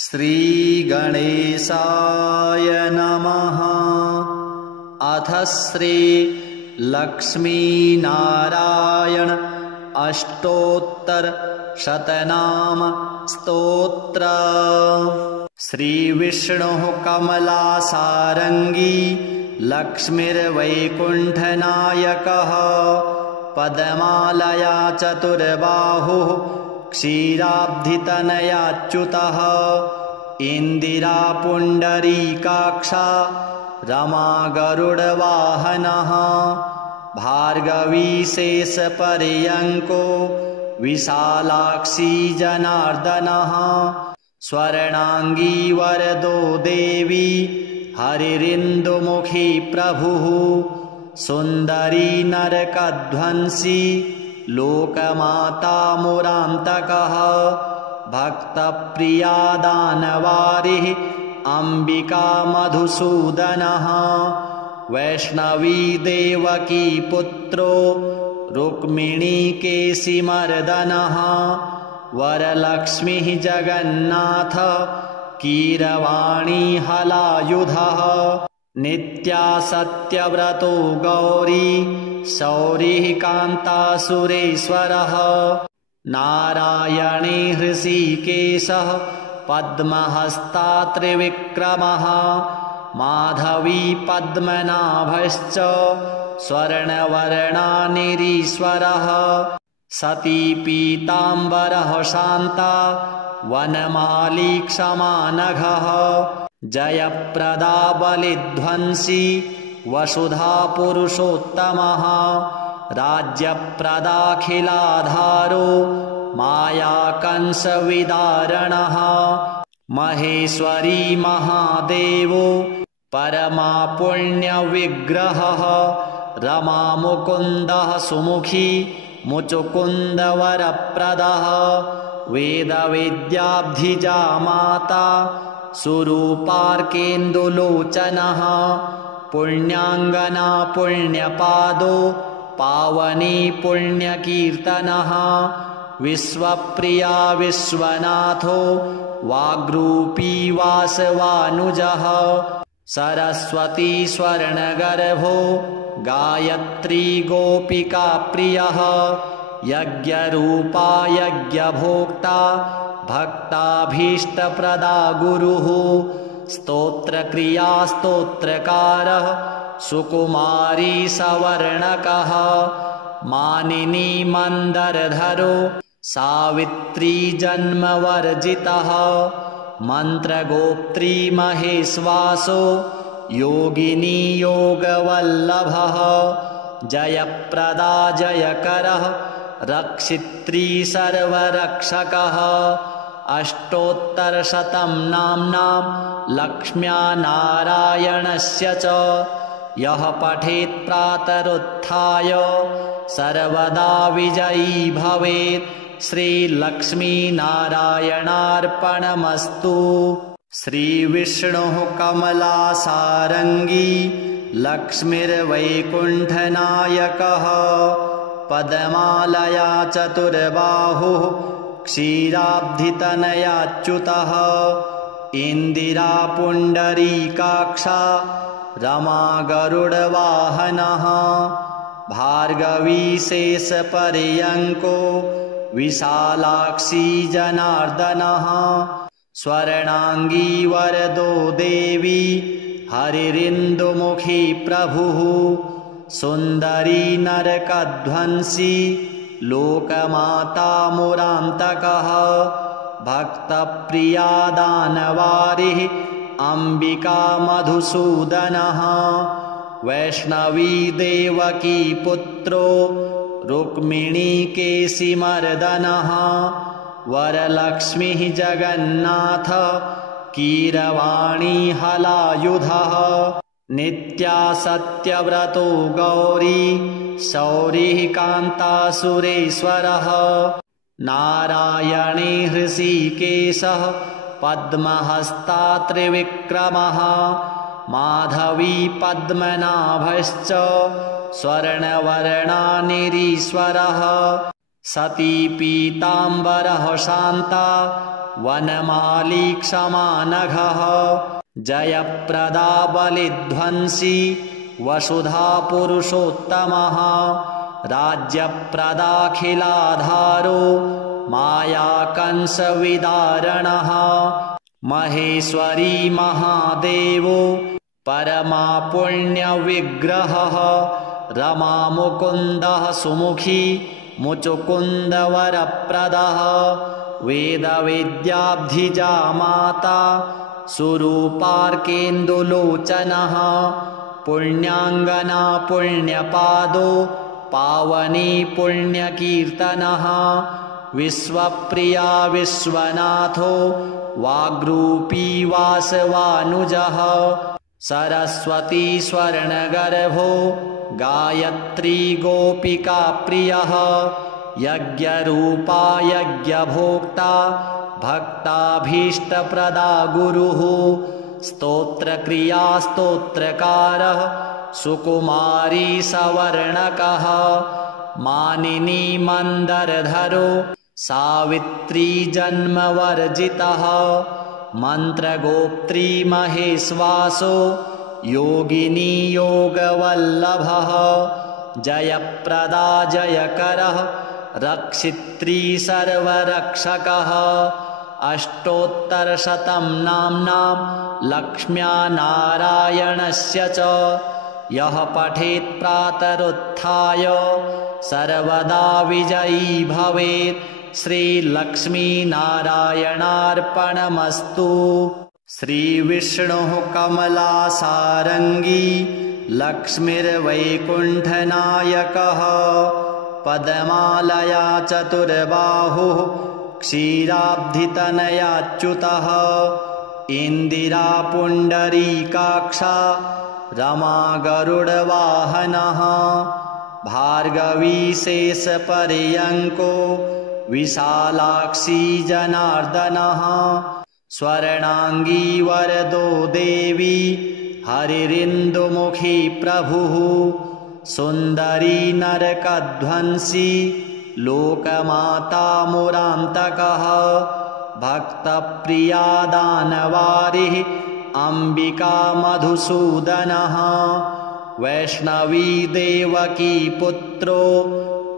श्रीगणेशाय नमः। अथ श्री लक्ष्मीनारायण अष्टोत्तर शतनाम स्तोत्र। श्रीविष्णुः कमलासारंगी लक्ष्मीर्वैकुण्ठनायकः पद्मालया चतुर्बाहुः क्षीराब्धितनयाच्युतः इन्दिरा पुण्डरीकाक्षा रमा गरुडवाहनः भार्गवी शेषपर्यङ्को विशालाक्षी जनार्दनः स्वर्णांगी वरदो देवी हरिरिन्दुमुखी प्रभुः सुन्दरी नरकध्वंसी लोकमाता मुरान्तकः भक्तप्रिया दानवारिः अम्बिका मधुसूदनः वैष्णवी देवकी पुत्रो रुक्मिणीकेशिमर्दनः वरलक्ष्मीः जगन्नाथ कीरवाणी हलायुधः नित्या सत्यव्रतो गौरी शौरिः कान्तासुरेश्वरः नारायणे हृषीकेशः पद्महस्ता त्रिविक्रमः माधवी पद्मनाभश्च स्वर्णवर्णानिरीश्वरः सती पीताम्बरः शान्ता वनमाली क्षमानघः जयप्रदा बलिध्वंसी वसुधा पुरुषोत्तमः राज्यप्रदाखिलाधारो मायाकंसविदारणः महेश्वरी महादेवो परमा पुण्यविग्रहः रमा मुकुन्दः सुमुखी मुचुकुन्दवरप्रदः वेदविद्याब्धिजा माता सुरूपार्केन्दुलोचनः पुण्याङ्गना पुण्यपादो पावनी पुण्यकीर्तनः विश्वप्रिया विश्वनाथो वाग्रूपी वासवानुजः सरस्वती स्वर्णगर्भो गायत्री गोपिका प्रियः यज्ञरूपा यज्ञभोक्ता भक्ताभीष्टप्रदा गुरुः स्तोत्रक्रिया स्तोत्रकारः सुकुमारी सवर्णकः मानिनी मन्दरधरो सावित्री जन्मवर्जितः मन्त्रगोप्त्री महेश्वासो योगिनी योगवल्लभः जयप्रदा जयकरः रक्षित्री सर्वरक्षकः अष्टोत्तरशतं नाम्नां लक्ष्म्या नारायणस्य च यः पठेत् प्रातरुत्थाय सर्वदा विजयी भवेत्। श्रीलक्ष्मीनारायणार्पणमस्तु। श्रीविष्णुः कमलासारंगी लक्ष्मीर्वैकुण्ठनायकः पद्मालया चतुर्बाहुः क्षीराब्धितनयाच्युतः इन्दिरा पुण्डरीकाक्षा रमा गरुडवाहनः भार्गवी शेषपर्यङ्को विशालाक्षी जनार्दनः स्वर्णांगी वरदो देवी हरिरिन्दुमुखी प्रभुः सुन्दरी नरकध्वंसी लोकमाता मुरान्तकः भक्तप्रिया दानवारिः अम्बिका मधुसूदनः वैष्णवी देवकी पुत्रो रुक्मिणीकेशिमर्दनः वरलक्ष्मीः जगन्नाथ कीरवाणी हलायुधः नित्या सत्यव्रतो गौरी शौरिः कान्तासुरेश्वरः नारायणे हृषीकेशः पद्महस्ता त्रिविक्रमः माधवी पद्मनाभश्च स्वर्णवर्णानिरीश्वरः सती पीताम्बरः शान्ता वनमाली क्षमानघः जयप्रदा बलिध्वंसी वसुधा पुरुषोत्तमः राज्यप्रदाखिलाधारो मायाकंसविदारणः महेश्वरी महादेवो परमा पुण्यविग्रहः रमामुकुन्दः सुमुखी मुचुकुन्दवरप्रदः वेदविद्याब्धिजा माता सुरूपार्केन्दुलोचनः पुण्याङ्गना पुण्यपादो पावनी पुण्यकीर्तनः विश्वप्रिया विश्वनाथो वाग्रूपी वासवानुजः सरस्वती स्वर्णगर्भो गायत्री गोपिका प्रियः यज्ञरूपा यज्ञभोक्ता भक्ताभीष्टप्रदा गुरुः स्तोत्रक्रिया स्तोत्रकारः सुकुमारी सवर्णकः मानिनी मन्दरधरो सावित्री जन्मवर्जितः मन्त्रगोप्त्री महेश्वासो योगिनी योगवल्लभः जयप्रदा जयकरः रक्षित्री सर्वरक्षकः अष्टोत्तरशतं नाम्नां लक्ष्म्या नारायणस्य च यः पठेत् प्रातरुत्थाय सर्वदा विजयी भवेत् श्रीलक्ष्मीनारायणार्पणमस्तु। श्रीविष्णुः कमलासारङ्गी लक्ष्मीर्वैकुण्ठनायकः पद्मालया चतुर्बाहुः क्षीराब्धितनयाच्युतः इन्दिरा पुण्डरीकाक्षा रमा गरुडवाहनः भार्गवी शेषपर्यङ्को विशालाक्षी जनार्दनः स्वर्णाङ्गी वरदो देवी हरिरिन्दुमुखी प्रभुः सुन्दरी नरकध्वंसी लोकमाता मुरान्तकः भक्तप्रिया दानवारिः अम्बिका मधुसूदनः वैष्णवी देवकी पुत्रो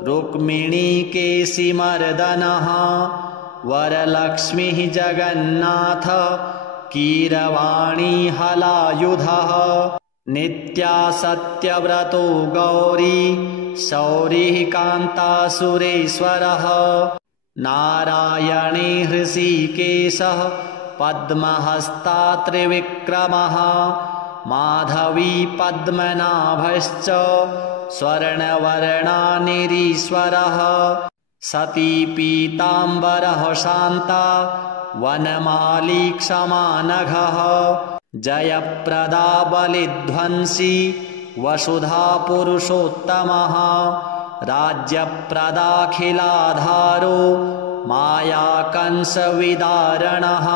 रुक्मिणीकेशिमर्दनः वरलक्ष्मीः जगन्नाथ कीरवाणी हलायुधः नित्या सत्यव्रतो गौरी शौरिः कान्तासुरेश्वरः नारायणे हृषीकेशः पद्महस्ता त्रिविक्रमः माधवी पद्मनाभश्च स्वर्णवर्णानिरीश्वरः सती पीताम्बरः शान्ता वनमाली क्षमानघः जयप्रदा बलिध्वंसी वसुधा पुरुषोत्तमः राज्यप्रदाखिलाधारो मायाकंसविदारणः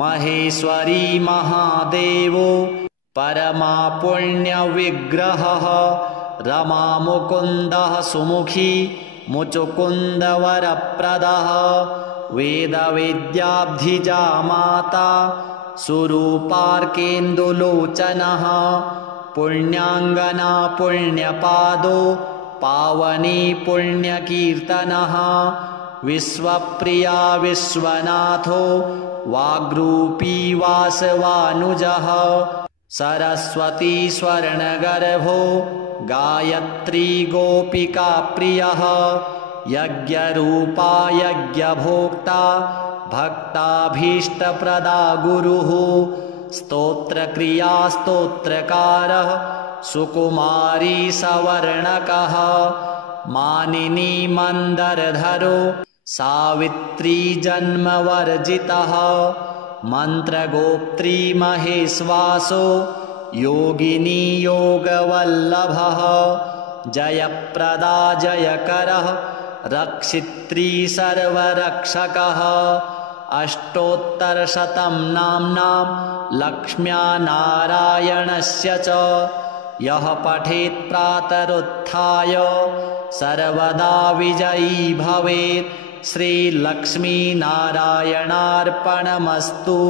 महेश्वरी महादेवो परमा पुण्यविग्रहः रमामुकुन्दः सुमुखी मुचुकुन्दवरप्रदः वेदविद्याब्धिजा माता सुरूपार्केन्दुलोचनः पुण्याङ्गना पुण्यपादो पावनी पुण्यकीर्तनः विश्वप्रिया विश्वनाथो वाग्रूपी वासवानुजः सरस्वती स्वर्णगर्भो गायत्री गोपिका प्रियः यज्ञरूपा यज्ञभोक्ता भक्ताभीष्टप्रदा गुरुः स्तोत्रक्रिया स्तोत्रकारः सुकुमारी सवर्णकः मानिनी मन्दरधरो सावित्री जन्मवर्जितः मन्त्रगोप्त्री महेश्वासो योगिनी योगवल्लभः जयप्रदा जयकरः रक्षित्री सर्वरक्षकः अष्टोत्तरशतं नाम्नां लक्ष्म्या नारायणस्य च यः पठेत् प्रातरुत्थाय सर्वदा विजयी भवेत् श्रीलक्ष्मीनारायणार्पणमस्तु।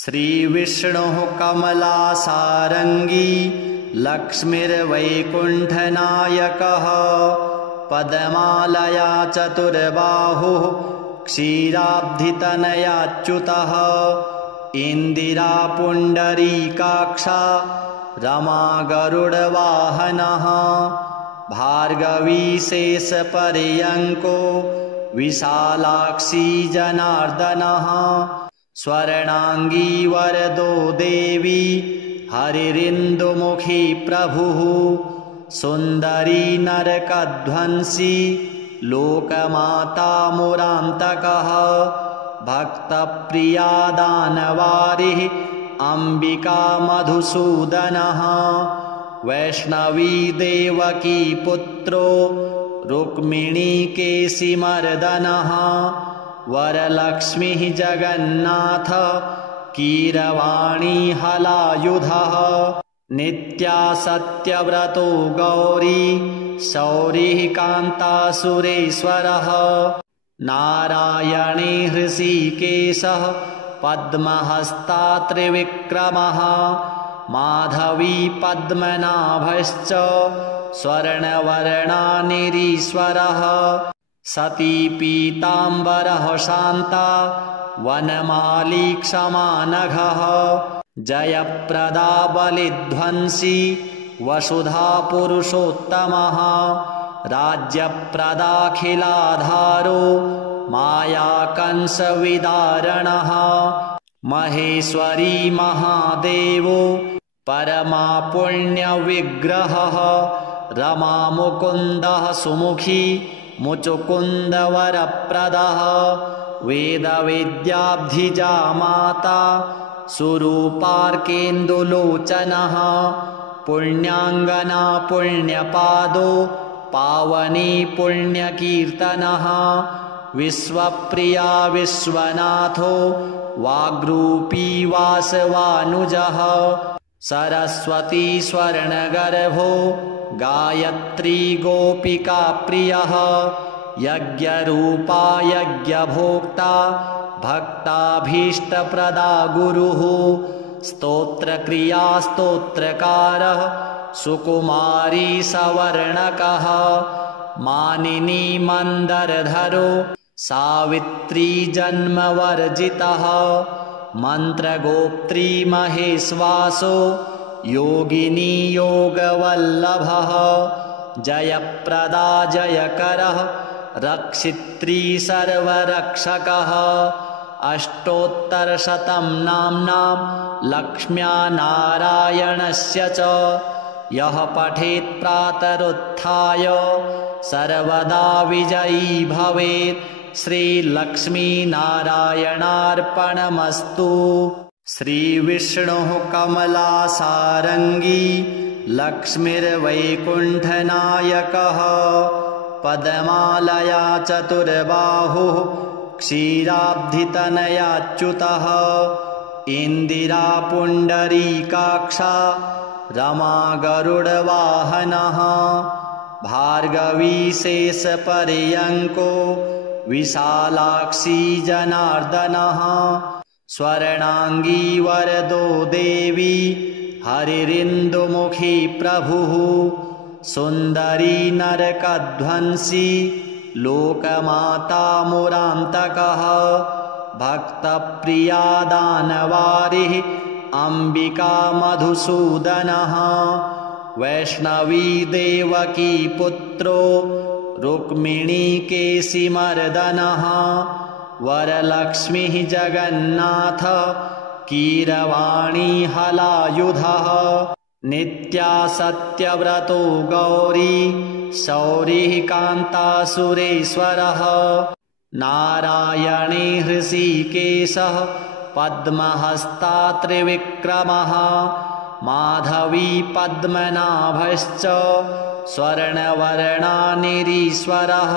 श्रीविष्णुः कमलासारङ्गी लक्ष्मीर्वैकुण्ठनायकः पद्मालया चतुर्बाहुः क्षीराब्धितनयाच्युतः इन्दिरा पुण्डरीकाक्षा रमा गरुडवाहनः भार्गवी शेषपर्यङ्को विशालाक्षी जनार्दनः स्वर्णाङ्गी वरदो देवी हरिरिन्दुमुखी प्रभुः सुन्दरी नरकध्वंसी लोकमाता मुरान्तकः भक्तप्रिया दानवारिः अम्बिका मधुसूदनः वैष्णवी देवकी पुत्रो रुक्मिणीकेशिमर्दनः वरलक्ष्मीः जगन्नाथ कीरवाणी हलायुधः नित्या सत्यव्रतो गौरी शौरिः कान्तासुरेश्वरः नारायणे हृषीकेशः पद्महस्ता त्रिविक्रमः माधवी पद्मनाभश्च स्वर्णवर्णानिरीश्वरः सती पीताम्बरः शान्ता वनमाली क्षमानघः जयप्रदा बलिध्वंसी वसुधा पुरुषोत्तमः राज्यप्रदाखिलाधारो मायाकंसविदारणः महेश्वरी महादेवो परमा पुण्यविग्रहः रमामुकुन्दः सुमुखी मुचुकुन्दवरप्रदः वेदविद्याब्धिजा माता सुरूपार्केन्दुलोचनः पुण्याङ्गना पुण्यपादो पावनी पुण्यकीर्तनः विश्वप्रिया विश्वनाथो वाग्रूपी वासवानुजः सरस्वती स्वर्णगर्भो गायत्री गोपिका प्रियः यज्ञरूपा यज्ञभोक्ता भक्ताभीष्टप्रदा गुरुः स्तोत्रक्रिया स्तोत्रकारः सुकुमारी सवर्णकः मानिनी मन्दरधरो सावित्री जन्मवर्जितः मन्त्रगोप्त्री महेश्वासो योगिनी योगवल्लभः जयप्रदा जयकरः रक्षित्री सर्वरक्षकः अष्टोत्तरशतं नाम्नां लक्ष्म्या नारायणस्य च यः पठेत् प्रातरुत्थाय सर्वदा विजयी भवेत्। श्रीलक्ष्मीनारायणार्पणमस्तु। श्रीविष्णुः कमलासारङ्गी लक्ष्मीर्वैकुण्ठनायकः पद्मालया चतुर्बाहुः क्षीराब्धितनयाच्युतः इन्दिरा पुण्डरीकाक्षा रमा गरुडवाहनः भार्गवी शेषपर्यङ्को विशालाक्षी जनार्दनः स्वर्णाङ्गी वरदो देवी हरिरिन्दुमुखी प्रभुः सुन्दरी नरकध्वंसी लोकमाता मुरान्तकः भक्तप्रिया दानवारिः अम्बिका मधुसूदनः वैष्णवी देवकी पुत्रो रुक्मिणीकेशिमर्दनः वरलक्ष्मीः जगन्नाथ कीरवाणी हलायुधः नित्या सत्यव्रतो गौरी शौरिः कान्तासुरेश्वरः नारायणे हृषीकेशः पद्महस्ता त्रिविक्रमः माधवी पद्मनाभश्च स्वर्णवर्णानिरीश्वरः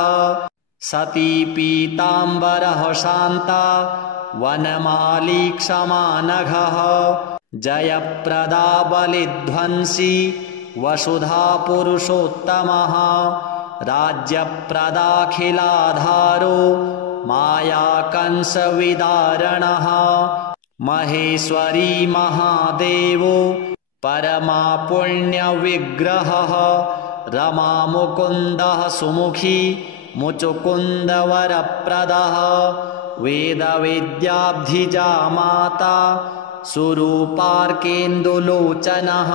सती पीताम्बरः शान्ता वनमाली क्षमानघः जयप्रदा बलिध्वंसी वसुधा पुरुषोत्तमः राज्यप्रदाखिलाधारो मायाकंसविदारणः महेश्वरी महादेवो परमापुण्यविग्रहः रमामुकुन्दः सुमुखी मुचुकुन्दवरप्रदः वेदविद्याब्धिजा माता सुरूपार्केन्दुलोचनः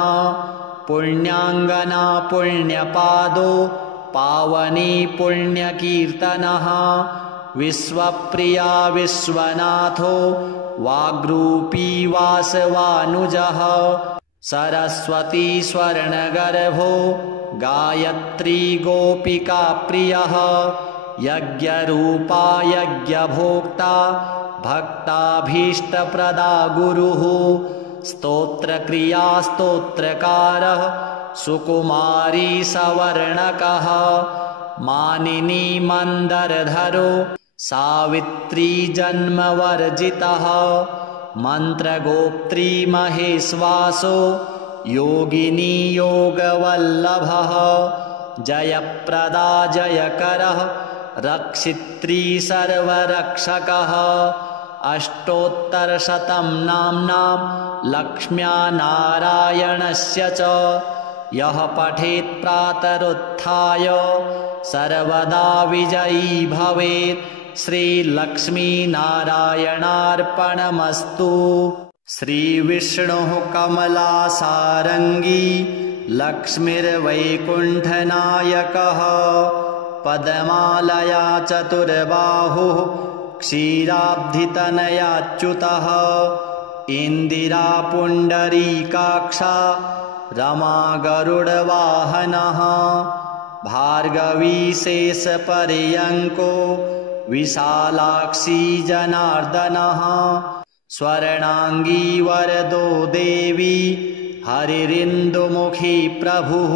पुण्याङ्गना पुण्यपादो पावनी पुण्यकीर्तनः विश्वप्रिया विश्वनाथो वाग्रूपी वासवानुजः सरस्वती स्वर्णगर्भो गायत्री गोपिका प्रियः यज्ञरूपा यज्ञभोक्ता भक्ताभीष्टप्रदा गुरुः स्तोत्रक्रिया स्तोत्रकारः सुकुमारी सवर्णकः मानिनी मन्दरधरो सावित्री जन्मवर्जितः मन्त्रगोप्त्री महेश्वासो योगिनी योगवल्लभः जयप्रदा जयकरः रक्षित्री सर्वरक्षकः अष्टोत्तरशतं नाम्नां लक्ष्म्या नारायणस्य च यः पठेत् प्रातरुत्थाय सर्वदा विजयी भवेत् श्रीलक्ष्मीनारायणार्पणमस्तु। श्रीविष्णुः कमलासारङ्गी लक्ष्मीर्वैकुण्ठनायकः पद्मालया चतुर्बाहुः क्षीराब्धितनयाच्युतः इन्दिरा पुण्डरीकाक्षा रमा गरुडवाहनः भार्गवी शेषपर्यङ्को विशालाक्षी जनार्दनः स्वर्णाङ्गी वरदो देवी हरिरिन्दुमुखी प्रभुः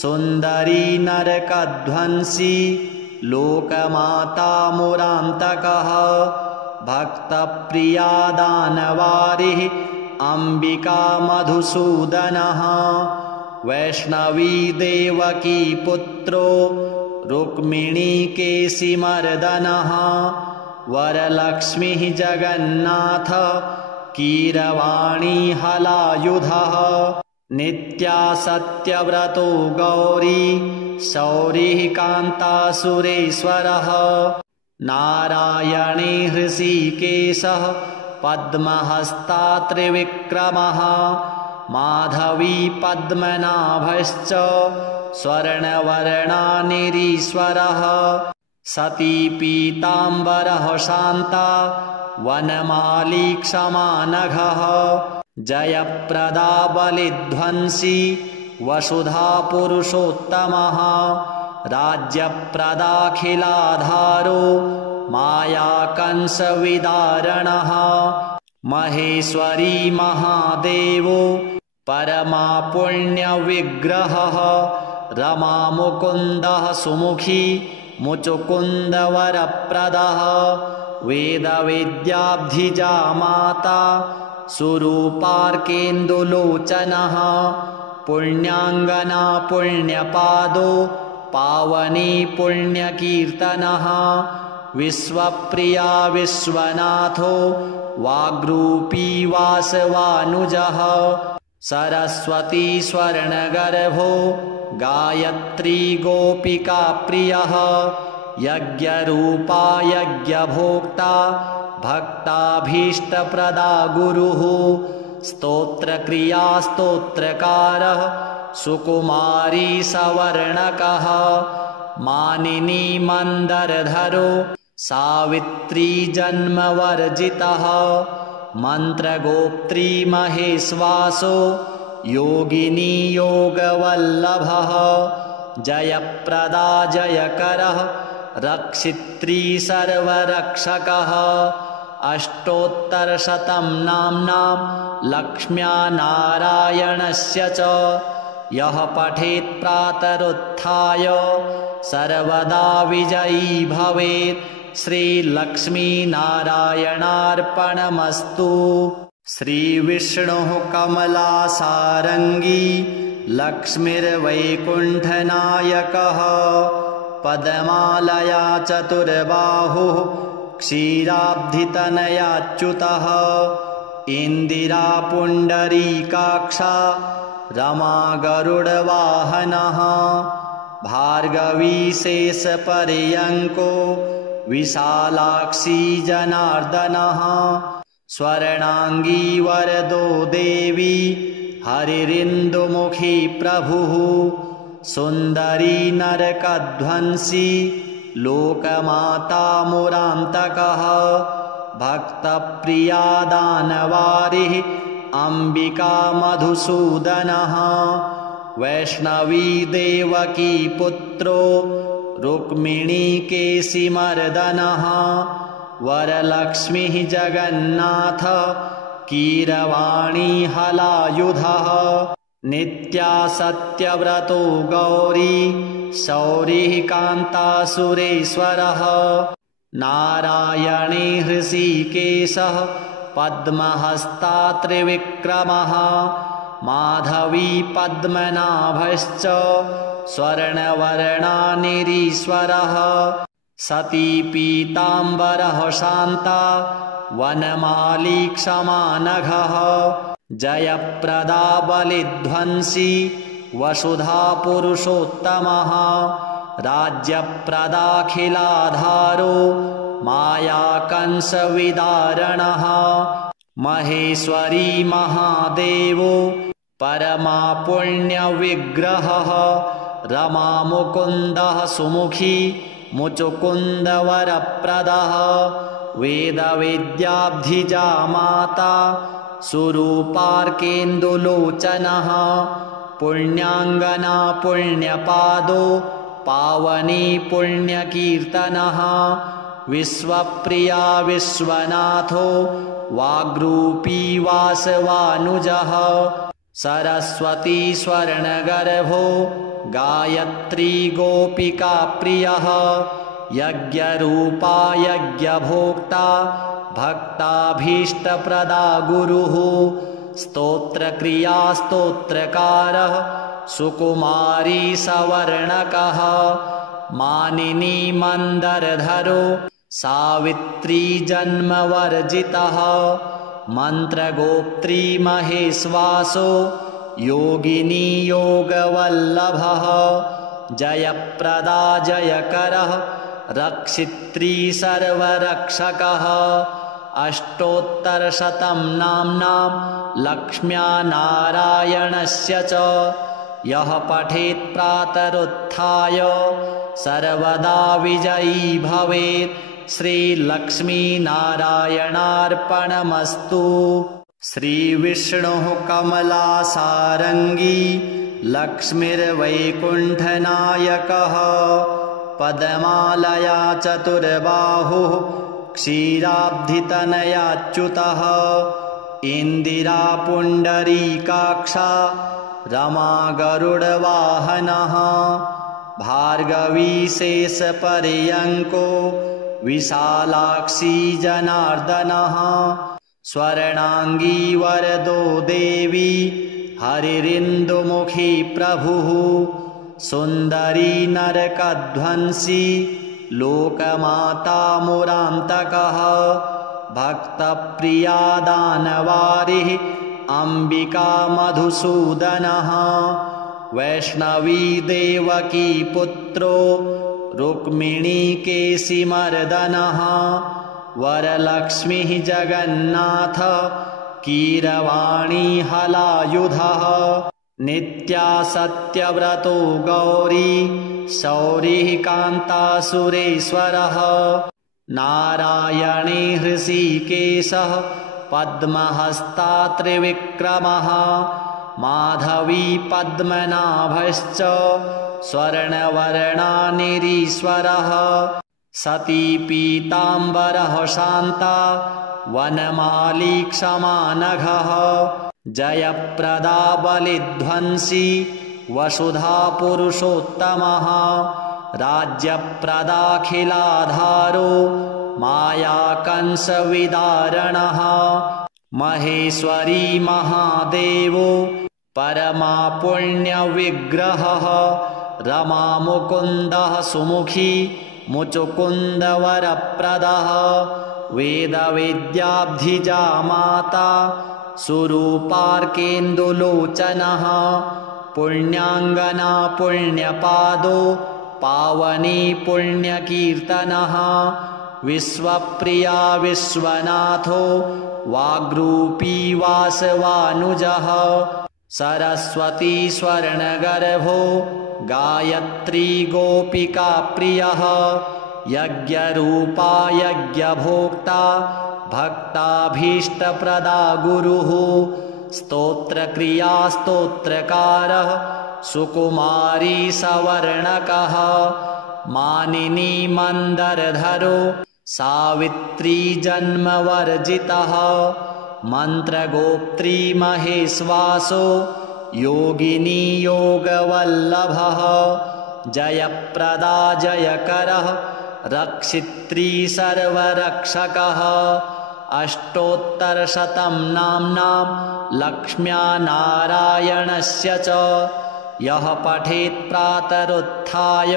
सुन्दरी नरकध्वंसी लोकमाता मुरान्तकः भक्तप्रिया दानवारिः अम्बिका मधुसूदनः वैष्णवी देवकी पुत्रो रुक्मिणीकेशिमर्दनः वरलक्ष्मीः जगन्नाथ कीरवाणी हलायुधः नित्या सत्यव्रतो गौरी शौरिः कान्तासुरेश्वरः नारायणे हृषीकेशः पद्महस्ता त्रिविक्रमः माधवी पद्मनाभश्च स्वर्णवर्णानिरीश्वरः सती पीताम्बरः शान्ता वनमाली क्षमानघः जयप्रदा बलिध्वंसी वसुधा पुरुषोत्तमः राज्यप्रदाखिलाधारो मायाकंसविदारणः महेश्वरी महादेवो परमापुण्यविग्रहः रमामुकुन्दः सुमुखी मुचुकुन्दवरप्रदः वेदविद्याब्धिजा माता सुरूपार्केन्दुलोचनः पुण्याङ्गना पुण्यपादो पावनी पुण्यकीर्तनः विश्वप्रिया विश्वनाथो वाग्रूपी वासवानुजः सरस्वती स्वर्णगर्भो गायत्री गोपिका प्रियः यज्ञरूपा यज्ञभोक्ता भक्ताभीष्टप्रदा गुरुः स्तोत्रक्रिया स्तोत्रकारः सुकुमारी सवर्णकः मानिनी मन्दरधरो सावित्री जन्मवर्जितः मन्त्रगोप्त्री महेश्वासो योगिनी योगवल्लभः जयप्रदा जयकरः रक्षित्री सर्वरक्षकः अष्टोत्तरशतं नाम्नां लक्ष्म्या नारायणस्य च यः पठेत् प्रातरुत्थाय सर्वदा विजयी भवेत् श्रीलक्ष्मीनारायणार्पणमस्तु। श्रीविष्णुः कमलासारङ्गी लक्ष्मीर्वैकुण्ठनायकः पद्मालया चतुर्बाहुः क्षीराब्धितनयाच्युतः इन्दिरा पुण्डरीकाक्षा रमा गरुडवाहनः भार्गवी शेषपर्यङ्को विशालाक्षी जनार्दनः स्वर्णाङ्गी वरदो देवी हरिरिन्दुमुखी प्रभुः सुन्दरी नरकध्वंसी लोकमाता मुरान्तकः भक्तप्रिया दानवारिः अम्बिका मधुसूदनः वैष्णवी देवकी पुत्रो रुक्मिणीकेशिमर्दनः वरलक्ष्मीः जगन्नाथ कीरवाणी हलायुधः नित्या सत्यव्रतो गौरी शौरिः कान्तासुरेश्वरः नारायणे हृषीकेशः पद्महस्ता त्रिविक्रमः माधवी पद्मनाभश्च स्वर्णवर्णानिरीश्वरः सती पीताम्बरः शान्ता वनमाली क्षमानघः जयप्रदा बलिध्वंसी वसुधा पुरुषोत्तमः राज्यप्रदाखिलाधारो मायाकंसविदारणः महेश्वरी महादेवो परमा पुण्यविग्रहः रमा मुकुन्दः सुमुखी मुचुकुन्दवरप्रदः वेदविद्याब्धिजा माता सुरूपार्केन्दुलोचनः पुण्याङ्गना पुण्यपादो पावनी पुण्यकीर्तनः विश्वप्रिया विश्वनाथो वाग्रूपी वासवानुजः सरस्वती स्वर्णगर्भो गायत्री गोपिका प्रियः यज्ञरूपा यज्ञभोक्ता भक्ताभीष्टप्रदा गुरुः स्तोत्रक्रिया स्तोत्रकारः सुकुमारी सवर्णकः मानिनी मन्दरधरो सावित्री जन्मवर्जितः मन्त्रगोप्त्री महेश्वासो योगिनी योगवल्लभः जयप्रदा जयकरः रक्षित्री सर्वरक्षकः अष्टोत्तरशतं नाम्नां लक्ष्म्या नारायणस्य च यः पठेत् प्रातरुत्थाय सर्वदा विजयी भवेत्। श्रीलक्ष्मीनारायणार्पणमस्तु। श्रीविष्णुः कमलासारङ्गी लक्ष्मीर्वैकुण्ठनायकः पद्मालया चतुर्बाहुः क्षीराब्धितनयाच्युतः इन्दिरा पुण्डरीकाक्षा रमा गरुडवाहनः भार्गवी शेषपर्यङ्को विशालाक्षी जनार्दनः स्वर्णाङ्गी वरदो देवी हरिरिन्दुमुखी प्रभुः सुन्दरी नरकध्वंसी लोकमाता मुरान्तकः भक्तप्रिया दानवारिः अम्बिका मधुसूदनः वैष्णवी देवकी पुत्रो रुक्मिणीकेशिमर्दनः वरलक्ष्मीः जगन्नाथ कीरवाणी हलायुधः नित्या सत्यव्रतो गौरी शौरिः कान्तासुरेश्वरः नारायणे हृषीकेशः पद्महस्ता त्रिविक्रमः माधवी पद्मनाभश्च स्वर्णवर्णानिरीश्वरः सती पीताम्बरः शान्ता वनमाली क्षमानघः जयप्रदा बलिध्वंसी वसुधा पुरुषोत्तमः राज्यप्रदाखिलाधारो मायाकंसविदारणः महेश्वरी महादेवो परमापुण्यविग्रहः रमामुकुन्दः सुमुखी मुचुकुन्दवरप्रदः वेदवेद्याब्धिजा माता सुरूपार्केन्दुलोचनः पुण्याङ्गना पुण्यपादो पावनी पुण्यकीर्तनः विश्वप्रिया विश्वनाथो वाग्रूपी वासवानुजः सरस्वती स्वर्णगर्भो गायत्री गोपिका प्रियः यज्ञरूपा यज्ञभोक्ता भक्ताभीष्टप्रदा गुरुः स्तोत्रक्रिया स्तोत्रकारः सुकुमारी सवर्णकः मानिनी मन्दरधरो सावित्री जन्मवर्जितः मन्त्रगोप्त्री महेश्वासो योगिनी योगवल्लभः जयप्रदा जयकरः रक्षित्री सर्वरक्षकः अष्टोत्तरशतं नाम्नां लक्ष्म्या नारायणस्य च यः पठेत् प्रातरुत्थाय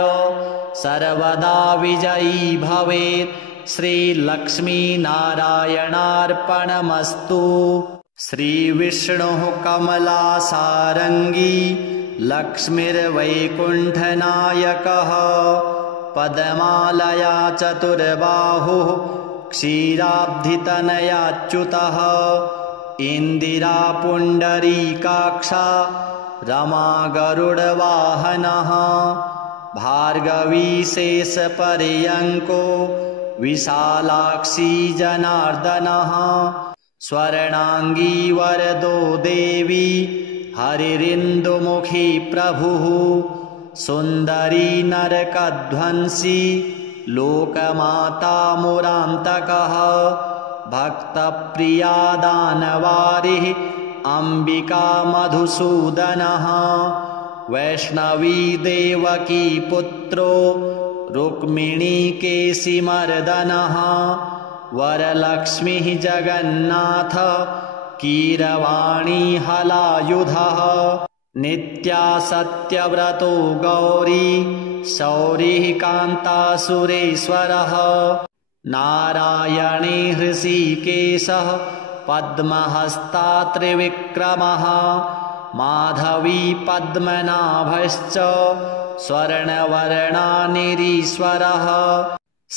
सर्वदा विजयी भवेत् श्रीलक्ष्मीनारायणार्पणमस्तु। श्रीविष्णुः कमलासारङ्गी लक्ष्मीर्वैकुण्ठनायकः पद्मालया चतुर्बाहुः क्षीराब्धितनयाच्युतः इन्दिरा पुण्डरीकाक्षा रमा गरुडवाहनः भार्गवी शेषपर्यङ्को विशालाक्षी जनार्दनः स्वर्णाङ्गी वरदो देवी हरिरिन्दुमुखी प्रभुः सुन्दरी नरकध्वंसी लोकमाता मुरान्तकः भक्तप्रिया दानवारिः अम्बिका मधुसूदनः वैष्णवी देवकी पुत्रो रुक्मिणीकेशिमर्दनः वरलक्ष्मीः जगन्नाथ कीरवाणी हलायुधः नित्या सत्यव्रतो गौरी शौरिः कान्तासुरेश्वरः नारायणे हृषीकेशः पद्महस्ता त्रिविक्रमः माधवी पद्मनाभश्च स्वर्णवर्णानिरीश्वरः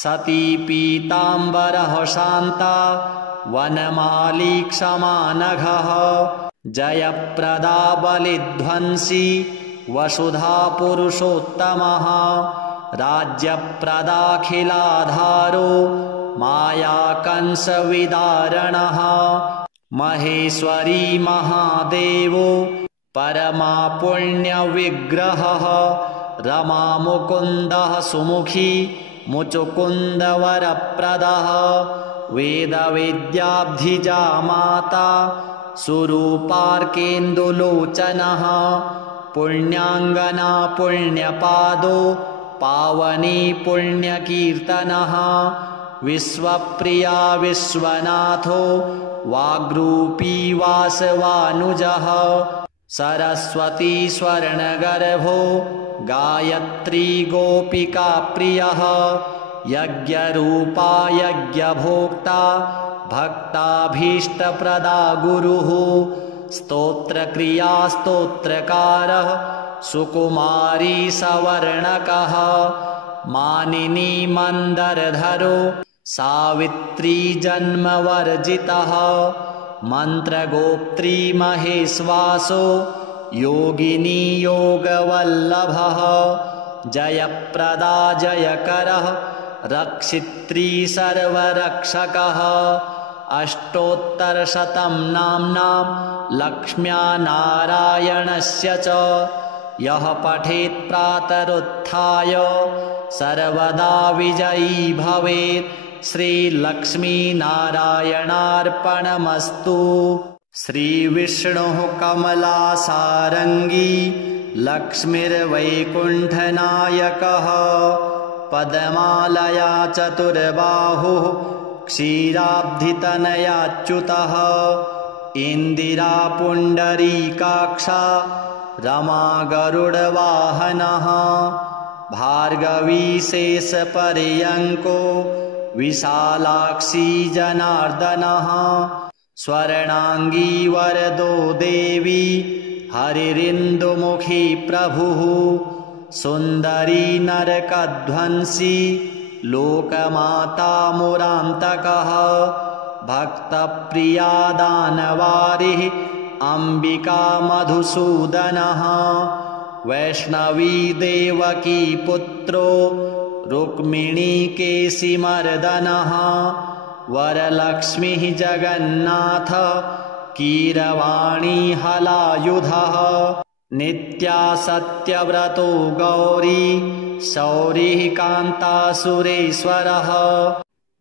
सती पीताम्बरः शान्ता वनमाली क्षमानघः जयप्रदा बलिध्वंसी वसुधा पुरुषोत्तमः राज्यप्रदाखिलाधारो मायाकंसविदारणः महेश्वरी महादेवो परमापुण्यविग्रहः रमामुकुन्दः सुमुखी मुचुकुन्दवरप्रदः वेदवेद्याब्धिजा माता सुरूपार्केन्दुलोचनः पुण्याङ्गना पुण्यपादो पावनी पुण्यकीर्तनः विश्वप्रिया विश्वनाथो वाग्रूपी वासवानुजः सरस्वती स्वर्णगर्भो गायत्री गोपिका प्रियः यज्ञरूपा यज्ञभोक्ता भक्ताभीष्टप्रदा गुरुः स्तोत्रक्रिया स्तोत्रकारः सुकुमारी सवर्णकः मानिनी मन्दरधरो सावित्री जन्मवर्जितः मन्त्रगोप्त्री महेश्वासो योगिनी योगवल्लभः जयप्रदा जयकरः रक्षित्री सर्वरक्षकः अष्टोत्तरशतं नाम्नां लक्ष्म्या नारायणस्य च यः पठेत् प्रातरुत्थाय सर्वदा विजयी भवेत् श्रीलक्ष्मीनारायणार्पणमस्तु। श्रीविष्णुः कमलासारङ्गी लक्ष्मीर्वैकुण्ठनायकः पद्मालया चतुर्बाहुः क्षीराब्धितनयाच्युतः इन्दिरा पुण्डरीकाक्षा रमा गरुडवाहनः भार्गवी शेषपर्यङ्को विशालाक्षी जनार्दनः स्वर्णाङ्गी वरदो देवी हरिरिन्दुमुखी प्रभुः सुन्दरी नरकध्वंसी लोकमाता मुरान्तकः भक्तप्रिया दानवारिः अम्बिका मधुसूदनः वैष्णवी देवकी पुत्रो रुक्मिणीकेशिमर्दनः वरलक्ष्मीः जगन्नाथ कीरवाणी हलायुधः नित्या सत्यव्रतो गौरी शौरिः कान्तासुरेश्वरः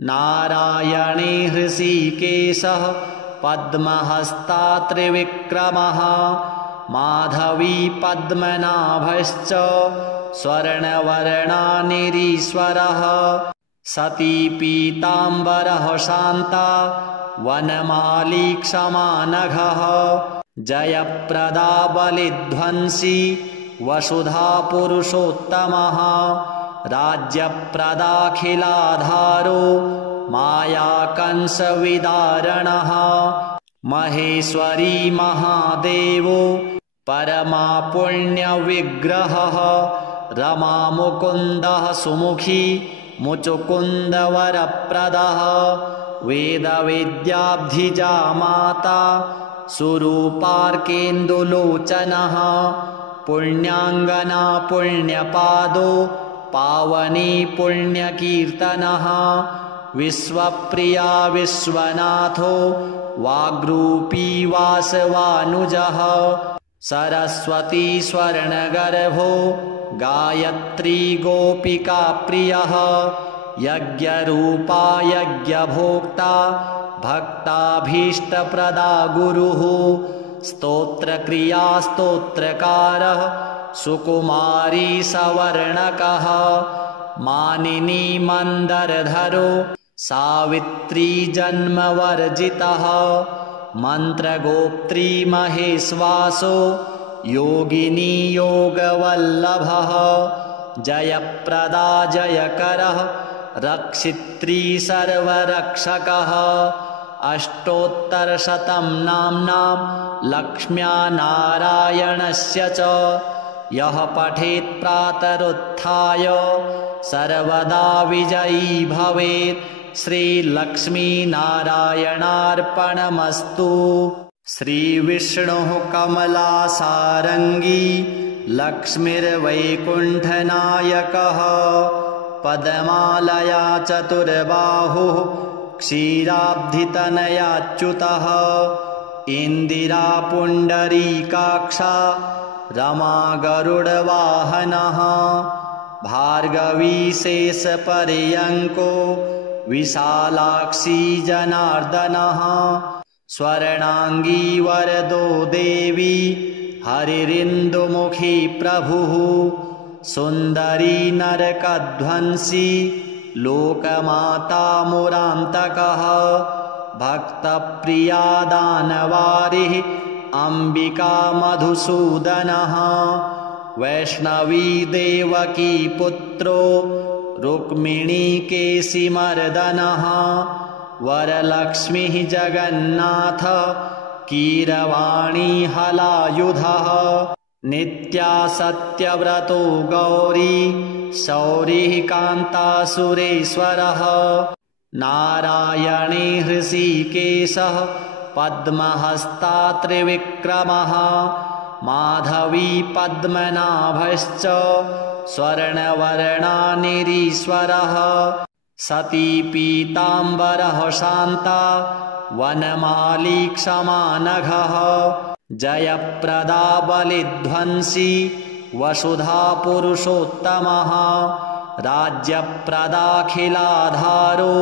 नारायणे हृषीकेशः पद्महस्ता त्रिविक्रमः माधवी पद्मनाभश्च स्वर्णवर्णानिरीश्वरः सती पीताम्बरः शान्ता वनमाली क्षमानघः जयप्रदा बलिध्वंसी वसुधा पुरुषोत्तमः राज्यप्रदाखिलाधारो मायाकंसविदारणः महेश्वरी महादेवो परमा पुण्यविग्रहः रमामुकुन्दः सुमुखी मुचुकुन्दवरप्रदः वेदविद्याब्धिजा माता सुरूपार्केन्दुलोचनः पुण्याङ्गना पुण्यपादो पावनी पुण्यकीर्तनः विश्वप्रिया विश्वनाथो वाग्रूपी वासवानुजः सरस्वती स्वर्णगर्भो गायत्री गोपिका प्रियः यज्ञरूपा यज्ञभोक्ता भक्ताभीष्टप्रदा गुरुः स्तोत्रक्रिया स्तोत्रकारः सुकुमारी सवर्णकः मानिनी मन्दरधरो सावित्री जन्मवर्जितः मन्त्रगोप्त्री महेश्वासो योगिनी योगवल्लभः जयप्रदा जयकरः रक्षित्री सर्वरक्षकः अष्टोत्तरशतं नाम्नां लक्ष्म्या नारायणस्य च यः पठेत् प्रातरुत्थाय सर्वदा विजयी भवेत् श्रीलक्ष्मीनारायणार्पणमस्तु। श्रीविष्णुः कमलासारङ्गी लक्ष्मीर्वैकुण्ठनायकः पद्मालया चतुर्बाहुः क्षीराब्धितनयाच्युतः इन्दिरा पुण्डरीकाक्षा रमा गरुडवाहनः भार्गवी शेषपर्यङ्को विशालाक्षी जनार्दनः स्वर्णाङ्गी वरदो देवी हरिरिन्दुमुखी प्रभुः सुन्दरी नरकध्वंसी लोकमाता मुरान्तकः भक्तप्रिया दानवारिः अम्बिका मधुसूदनः वैष्णवी देवकी पुत्रो रुक्मिणीकेशिमर्दनः वरलक्ष्मीः जगन्नाथ कीरवाणी हलायुधः नित्या सत्यव्रतो गौरी शौरिः कान्तासुरेश्वरः नारायणे हृषीकेशः पद्महस्ता त्रिविक्रमः माधवी पद्मनाभश्च स्वर्णवर्णानिरीश्वरः सती पीताम्बरः शान्ता वनमाली क्षमानघः जयप्रदा बलिध्वंसी वसुधा पुरुषोत्तमः राज्यप्रदाखिलाधारो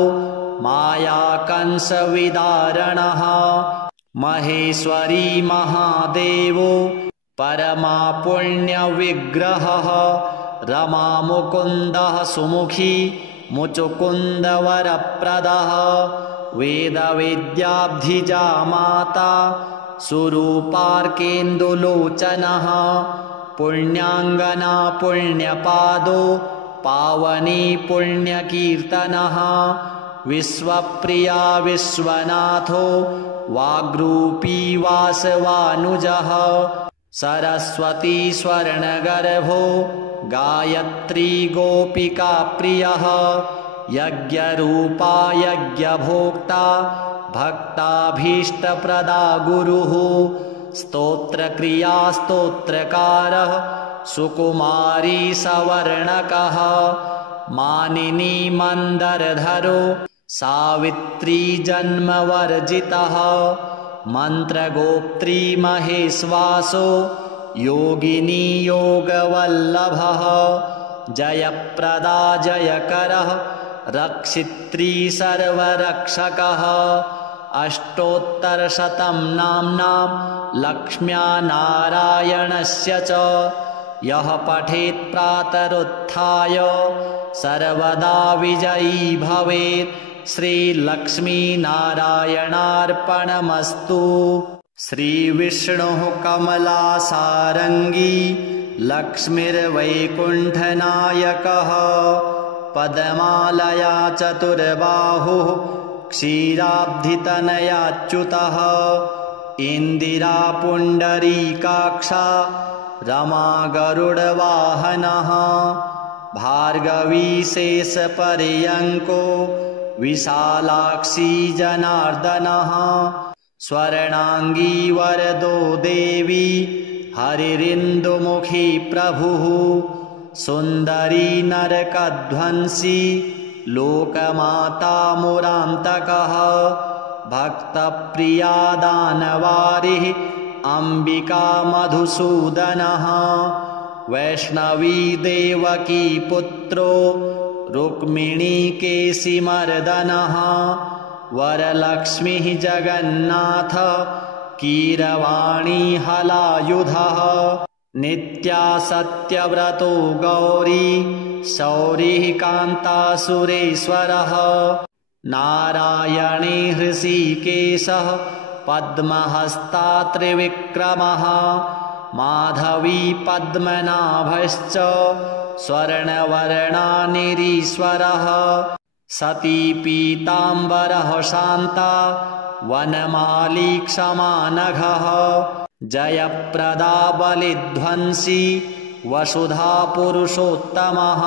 मायाकंसविदारणः महेश्वरी महादेवो परमा पुण्यविग्रहः रमामुकुन्दः सुमुखी मुचुकुन्दवरप्रदः वेदवेद्याब्धिजा माता सुरूपार्केन्दुलोचनः पुण्याङ्गना पुण्यपादो पावनी पुण्यकीर्तनः विश्वप्रिया विश्वनाथो वाग्रूपी वासवानुजः सरस्वती स्वर्णगर्भो गायत्री गोपिका प्रियः यज्ञरूपा यज्ञभोक्ता भक्ताभीष्टप्रदा गुरुः स्तोत्रक्रिया स्तोत्रकारः सुकुमारी सवर्णकः मानिनी मन्दरधरो सावित्री जन्मवर्जितः मन्त्रगोप्त्री महेश्वासो योगिनी योगवल्लभः जयप्रदा जयकरः रक्षित्री सर्वरक्षकः अष्टोत्तरशतं नाम्नां लक्ष्म्या नारायणस्य च यः पठेत् प्रातरुत्थाय सर्वदा विजयी भवेत् श्रीलक्ष्मीनारायणार्पणमस्तु। श्रीविष्णुः कमलासारङ्गी लक्ष्मीर्वैकुण्ठनायकः पद्मालया चतुर्बाहुः क्षीराब्धितनयाच्युतः इन्दिरा पुण्डरीकाक्षा रमा गरुडवाहनः भार्गवी शेषपर्यङ्को विशालाक्षी जनार्दनः स्वर्णाङ्गी वरदो देवी हरिरिन्दुमुखी प्रभुः सुन्दरी नरकध्वंसी लोकमाता मुरान्तकः भक्तप्रिया दानवारिः अम्बिका मधुसूदनः वैष्णवी देवकी पुत्रो रुक्मिणीकेशिमर्दनः वरलक्ष्मीः जगन्नाथ कीरवाणी हलायुधः नित्या सत्यव्रतो गौरी शौरिः कान्तासुरेश्वरः नारायणे हृषीकेशः पद्महस्ता त्रिविक्रमः माधवी पद्मनाभश्च स्वर्णवर्णानिरीश्वरः सती पीताम्बरः शान्ता वनमाली क्षमानघः जयप्रदा बलिध्वंसी वसुधा पुरुषोत्तमः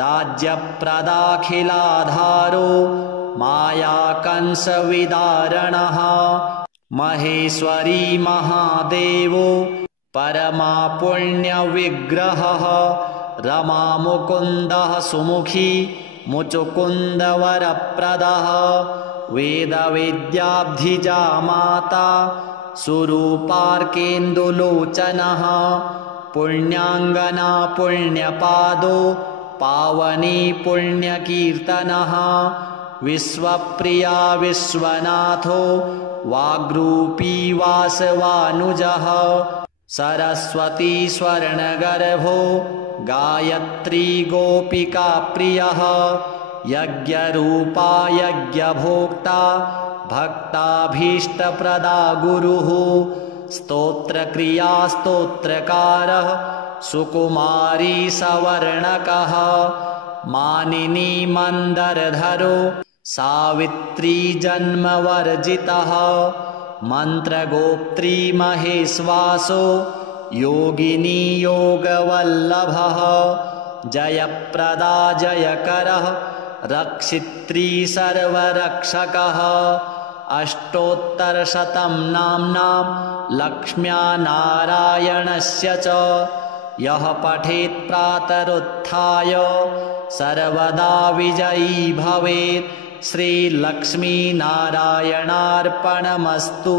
राज्यप्रदाखिलाधारो मायाकंसविदारणः महेश्वरी महादेवो परमा पुण्यविग्रहः रमामुकुन्दः सुमुखी मुचुकुन्दवरप्रदः वेदवेद्याब्धिजा माता सुरूपार्केन्दुलोचनः पुण्याङ्गना पुण्यपादो पावनी पुण्यकीर्तनः विश्वप्रिया विश्वनाथो वाग्रूपी वासवानुजः सरस्वती स्वर्णगर्भो गायत्री गोपिका प्रियः यज्ञरूपा यज्ञभोक्ता भक्ताभीष्टप्रदा गुरुः स्तोत्रक्रिया स्तोत्रकारः सुकुमारी सवर्णकः मानिनी मन्दरधरो सावित्री जन्मवर्जितः मन्त्रगोप्त्री महेश्वासो योगिनी योगवल्लभः जयप्रदा जयकरः रक्षित्री सर्वरक्षकः अष्टोत्तरशतं नाम्नां लक्ष्म्या नारायणस्य च यः पठेत् प्रातरुत्थाय सर्वदा विजयी भवेत् श्रीलक्ष्मीनारायणार्पणमस्तु।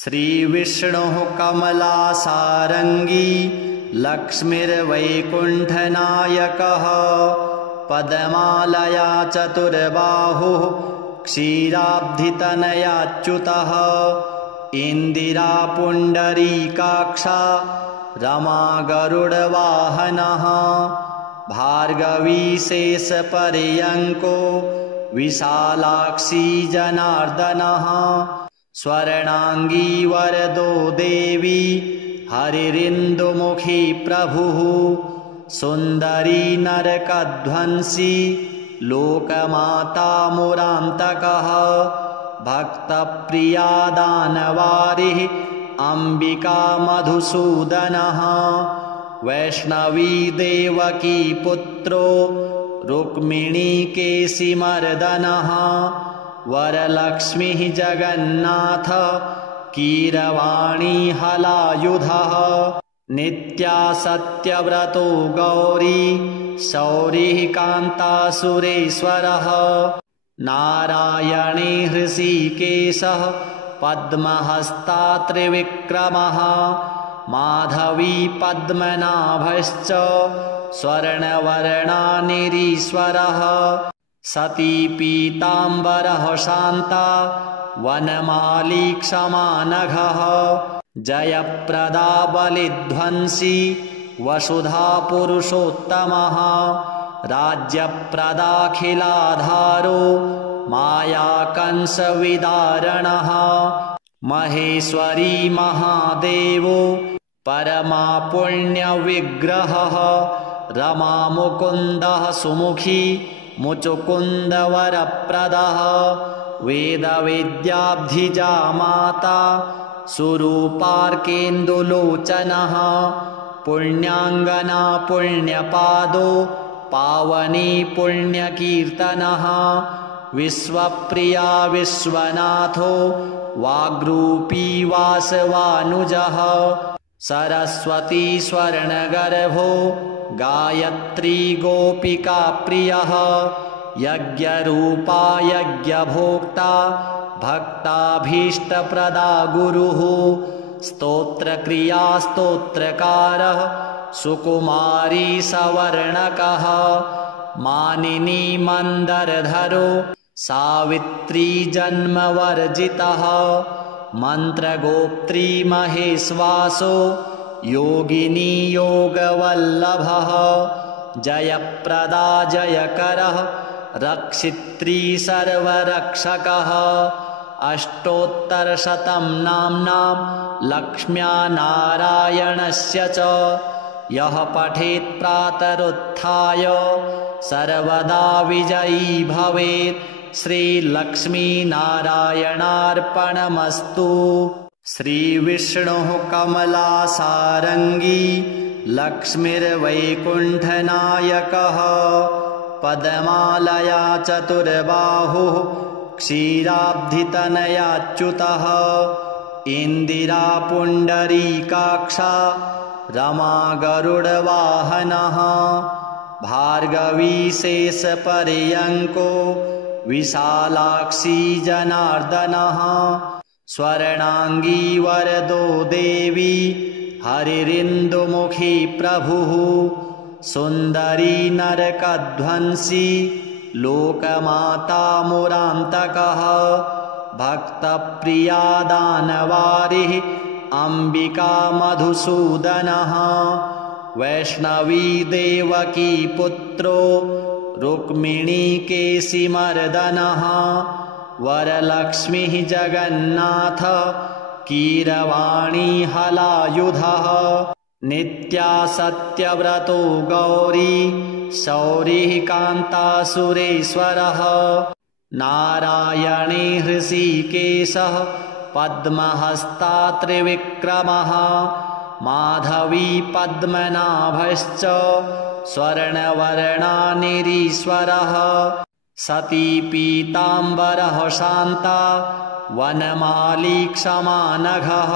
श्रीविष्णुः कमलासारङ्गी लक्ष्मीर्वैकुण्ठनायकः पद्मालया चतुर्बाहुः क्षीराब्धितनयाच्युतः इन्दिरा पुण्डरीकाक्षा रमा गरुडवाहनः भार्गवी शेषपर्यङ्को विशालाक्षी जनार्दनः स्वर्णांगी वरदो देवी हरिरिन्दुमुखी प्रभुः सुन्दरी नरकध्वंसी लोकमाता मुरान्तकः भक्तप्रिया दानवारिः अम्बिका मधुसूदनः वैष्णवी देवकी पुत्रो रुक्मिणी केशिमर्दनः वरलक्ष्मीः जगन्नाथ कीरवाणी हलायुधः नित्या सत्यव्रतो गौरी शौरिः कान्तासुरेश्वरः नारायणे हृषीकेशः पद्महस्ता त्रिविक्रमः माधवी पद्मनाभश्च स्वर्णवर्णानिरीश्वरः सती पीताम्बरः शान्ता वनमाली क्षमानघः जयप्रदा बलिध्वंसी वसुधा पुरुषोत्तमः राज्यप्रदाखिलाधारो मायाकंसविदारणः महेश्वरी महादेवो परमा पुण्यविग्रहः रमामुकुन्दः सुमुखी मुचुकुन्दवरप्रदः वेदविद्याब्धिजा माता सुरूपार्केन्दुलोचनः पुण्याङ्गना पुण्यपादो पावनी पुण्यकीर्तनः विश्वप्रिया विश्वनाथो वाग्रूपी वासवानुजः सरस्वती स्वर्णगर्भो गायत्री गोपिका प्रियः यज्ञरूपा यज्ञभोक्ता भक्ताभीष्टप्रदा गुरुः स्तोत्रक्रिया स्तोत्रकारः सुकुमारी सवर्णकः मानिनी मन्दरधरो सावित्री जन्मवर्जितः मन्त्रगोप्त्री महेश्वासो योगिनी योगवल्लभः जयप्रदा जयकरः रक्षित्री सर्वरक्षकः अष्टोत्तरशतं नाम्नां लक्ष्म्या नारायणस्य च यः पठेत् प्रातरुत्थाय सर्वदा विजयी भवेत् श्रीलक्ष्मीनारायणार्पणमस्तु। श्रीविष्णुः कमलासारङ्गी लक्ष्मीर्वैकुण्ठनायकः पद्मालया चतुर्बाहुः क्षीराब्धितनयाच्युतः इन्दिरा पुण्डरीकाक्षा रमा गरुडवाहनः भार्गवी शेषपर्यङ्को विशालाक्षी जनार्दनः स्वर्णांगी वरदो देवी हरिरिन्दुमुखी प्रभुः सुन्दरी नरकध्वंसी लोकमाता मुरान्तकः भक्तप्रिया दानवारिः अम्बिका मधुसूदनः वैष्णवी देवकी पुत्रो रुक्मिणी केशिमर्दनः वरलक्ष्मीः जगन्नाथ कीरवाणी हलायुधः नित्या सत्यव्रतो गौरी शौरिः कान्तासुरेश्वरः नारायणे हृषीकेशः पद्महस्ता त्रिविक्रमः माधवी पद्मनाभश्च स्वर्णवर्णानिरीश्वरः सती पीताम्बरः शान्ता वनमाली क्षमानघः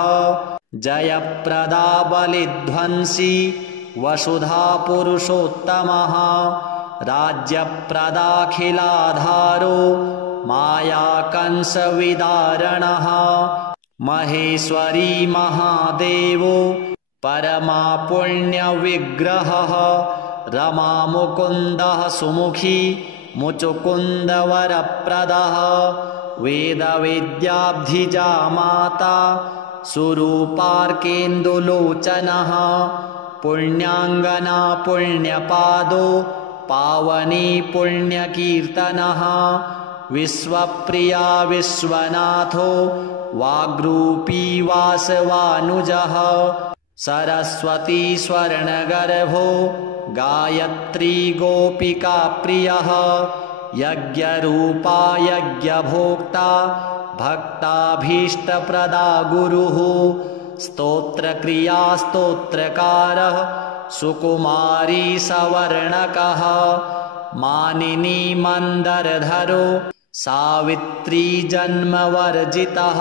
जयप्रदा बलिध्वंसी वसुधा पुरुषोत्तमः राज्यप्रदाखिलाधारो मायाकंसविदारणः महेश्वरी महादेवो परमा पुण्यविग्रहः रमामुकुन्दः सुमुखी मुचुकुन्दवरप्रदः वेदविद्याब्धिजा माता सुरूपार्केन्दुलोचनः पुण्याङ्गना पुण्यपादो पावनी पुण्यकीर्तनः विश्वप्रिया विश्वनाथो वाग्रूपी वासवानुजः सरस्वती स्वर्णगर्भो गायत्री गोपिका प्रियः यज्ञरूपा यज्ञभोक्ता भक्ताभीष्टप्रदा गुरुः स्तोत्रक्रिया स्तोत्रकारः सुकुमारी सवर्णकः मानिनी मन्दरधरो सावित्री जन्मवर्जितः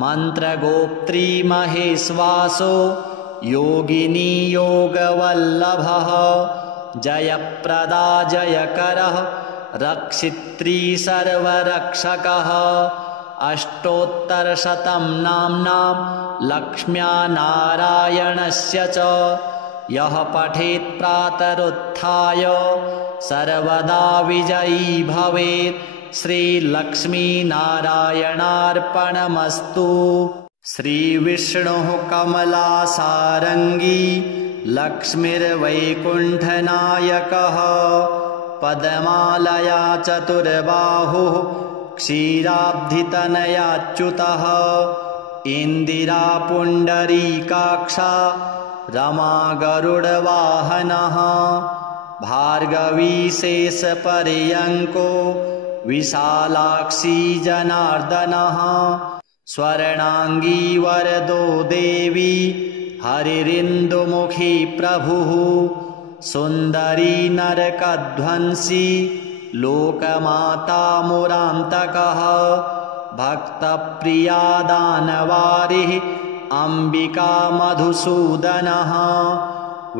मन्त्रगोप्त्री महेश्वासो योगिनी योगवल्लभः जयप्रदा जयकरः रक्षित्री सर्वरक्षकः अष्टोत्तरशतं नाम्नां लक्ष्म्या नारायणस्य च यः पठेत् प्रातरुत्थाय सर्वदा विजयी भवेत् श्रीलक्ष्मीनारायणार्पणमस्तु। श्रीविष्णुः कमलासारङ्गी लक्ष्मीर्वैकुण्ठनायकः पद्मालया चतुर्बाहुः क्षीराब्धितनयाच्युतः इन्दिरा पुण्डरीकाक्षा रमा गरुडवाहनः भार्गवी शेषपर्यङ्को विशालाक्षी जनार्दनः स्वर्णाङ्गी वरदो देवी हरिरिन्दुमुखी प्रभुः सुन्दरी नरकध्वंसी लोकमाता मुरान्तकः भक्तप्रिया दानवारिः अम्बिका मधुसूदनः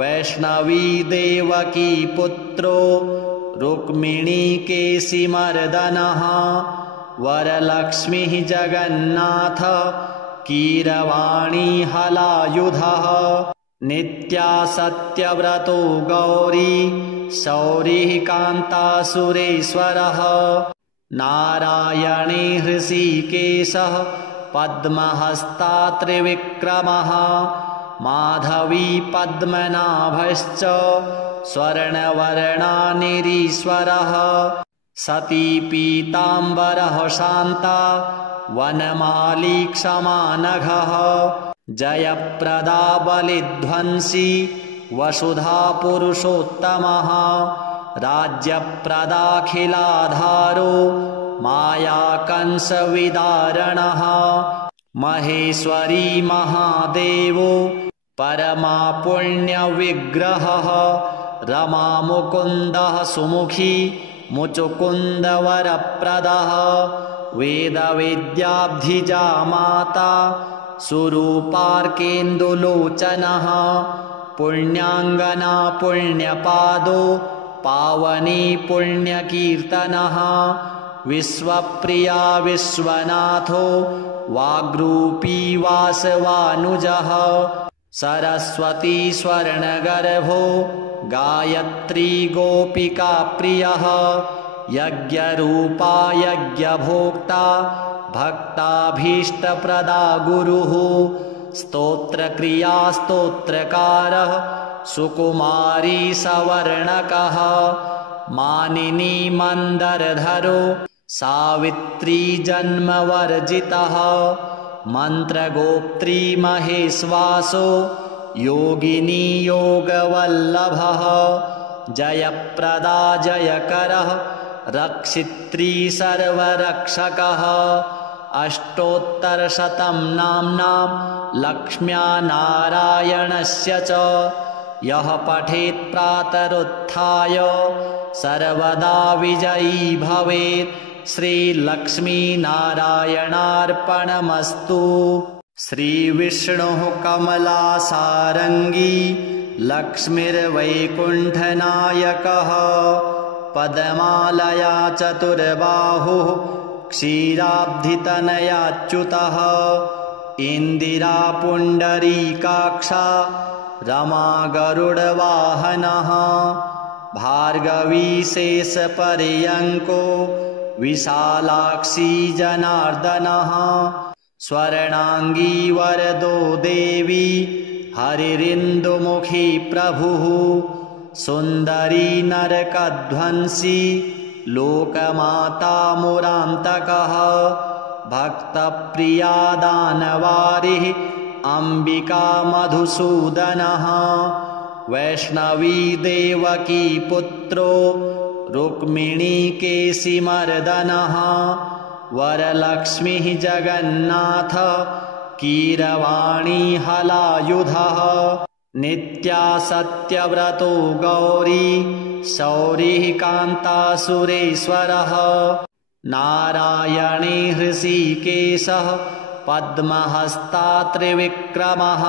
वैष्णवी देवकी पुत्रो रुक्मिणीकेशिमर्दनः वरलक्ष्मीः जगन्नाथ कीरवाणी हलायुधः नित्या सत्यव्रतो गौरी शौरिः कान्तासुरेश्वरः नारायणे हृषीकेशः पद्महस्ता त्रिविक्रमः माधवी पद्मनाभश्च स्वर्णवर्णानिरीश्वरः सती पीताम्बरः शान्ता वनमाली क्षमानघः जयप्रदा बलिध्वंसी वसुधा पुरुषोत्तमः राज्यप्रदाखिलाधारो मायाकंसविदारणः महेश्वरी महादेवो परमा पुण्यविग्रहः रमामुकुन्दः सुमुखी मुचुकुन्दवरप्रदः वेदवेद्याब्धिजा माता सुरूपार्केन्दुलोचनः पुण्याङ्गना पुण्यपादो पावनी पुण्यकीर्तनः विश्वप्रिया विश्वनाथो वाग्रूपी वासवानुजः सरस्वती स्वर्णगर्भो गायत्री गोपिका प्रियः यज्ञरूपा यज्ञभोक्ता भक्ताभीष्टप्रदा गुरुः स्तोत्रक्रिया स्तोत्रकारः सुकुमारी सवर्णकः मानिनी मन्दरधरो सावित्री जन्मवर्जितः मन्त्रगोप्त्री महेश्वासो योगिनी योगवल्लभः जयप्रदा जयकरः रक्षित्री सर्वरक्षकः अष्टोत्तरशतं नाम्नां लक्ष्म्या नारायणस्य च यः पठेत् प्रातरुत्थाय सर्वदा विजयी भवेत् श्रीलक्ष्मीनारायणार्पणमस्तु। श्रीविष्णुः कमलासारङ्गी लक्ष्मीर्वैकुण्ठनायकः पद्मालया चतुर्बाहुः क्षीराब्धितनयाच्युतः इन्दिरा पुण्डरीकाक्षा रमा गरुडवाहनः भार्गवी शेषपर्यङ्को विशालाक्षी जनार्दनः स्वर्णाङ्गी वरदो देवी हरिरिन्दुमुखी प्रभुः सुन्दरी नरकध्वंसी लोकमाता मुरान्तकः भक्तप्रिया दानवारिः अम्बिका मधुसूदनः वैष्णवी देवकी पुत्रो रुक्मिणीकेशिमर्दनः वरलक्ष्मीः जगन्नाथ कीरवाणी हलायुधः नित्या सत्यव्रतो गौरी शौरिः कान्तासुरेश्वरः नारायणे हृषीकेशः पद्महस्ता त्रिविक्रमः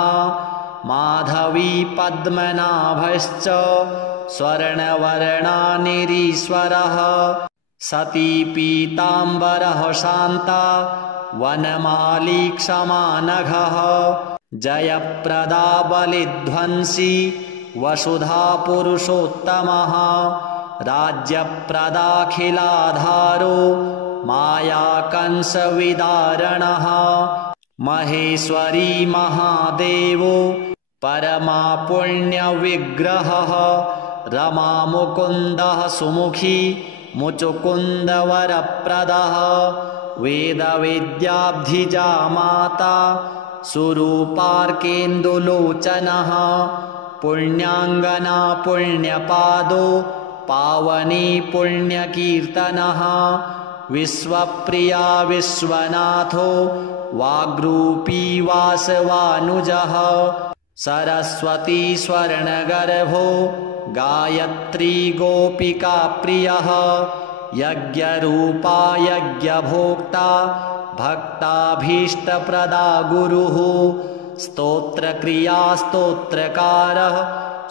माधवी पद्मनाभश्च स्वर्णवर्णानिरीश्वरः सती पीताम्बरः शान्ता वनमाली क्षमानघः जयप्रदा बलिध्वंसी वसुधा पुरुषोत्तमः राज्यप्रदाखिलाधारो मायाकंसविदारणः महेश्वरी महादेवो परमापुण्यविग्रहः रमामुकुन्दः सुमुखी मुचुकुन्दवरप्रदः वेदविद्याब्धिजा माता सुरूपार्केन्दुलोचनः पुण्याङ्गना पुण्यपादो पावनी पुण्यकीर्तनः विश्वप्रिया विश्वनाथो वाग्रूपी वासवानुजः सरस्वती स्वर्णगर्भो गायत्री गोपिका प्रियः यज्ञरूपा यज्ञभोक्ता भक्ताभीष्टप्रदा गुरुः स्तोत्रक्रिया स्तोत्रकारः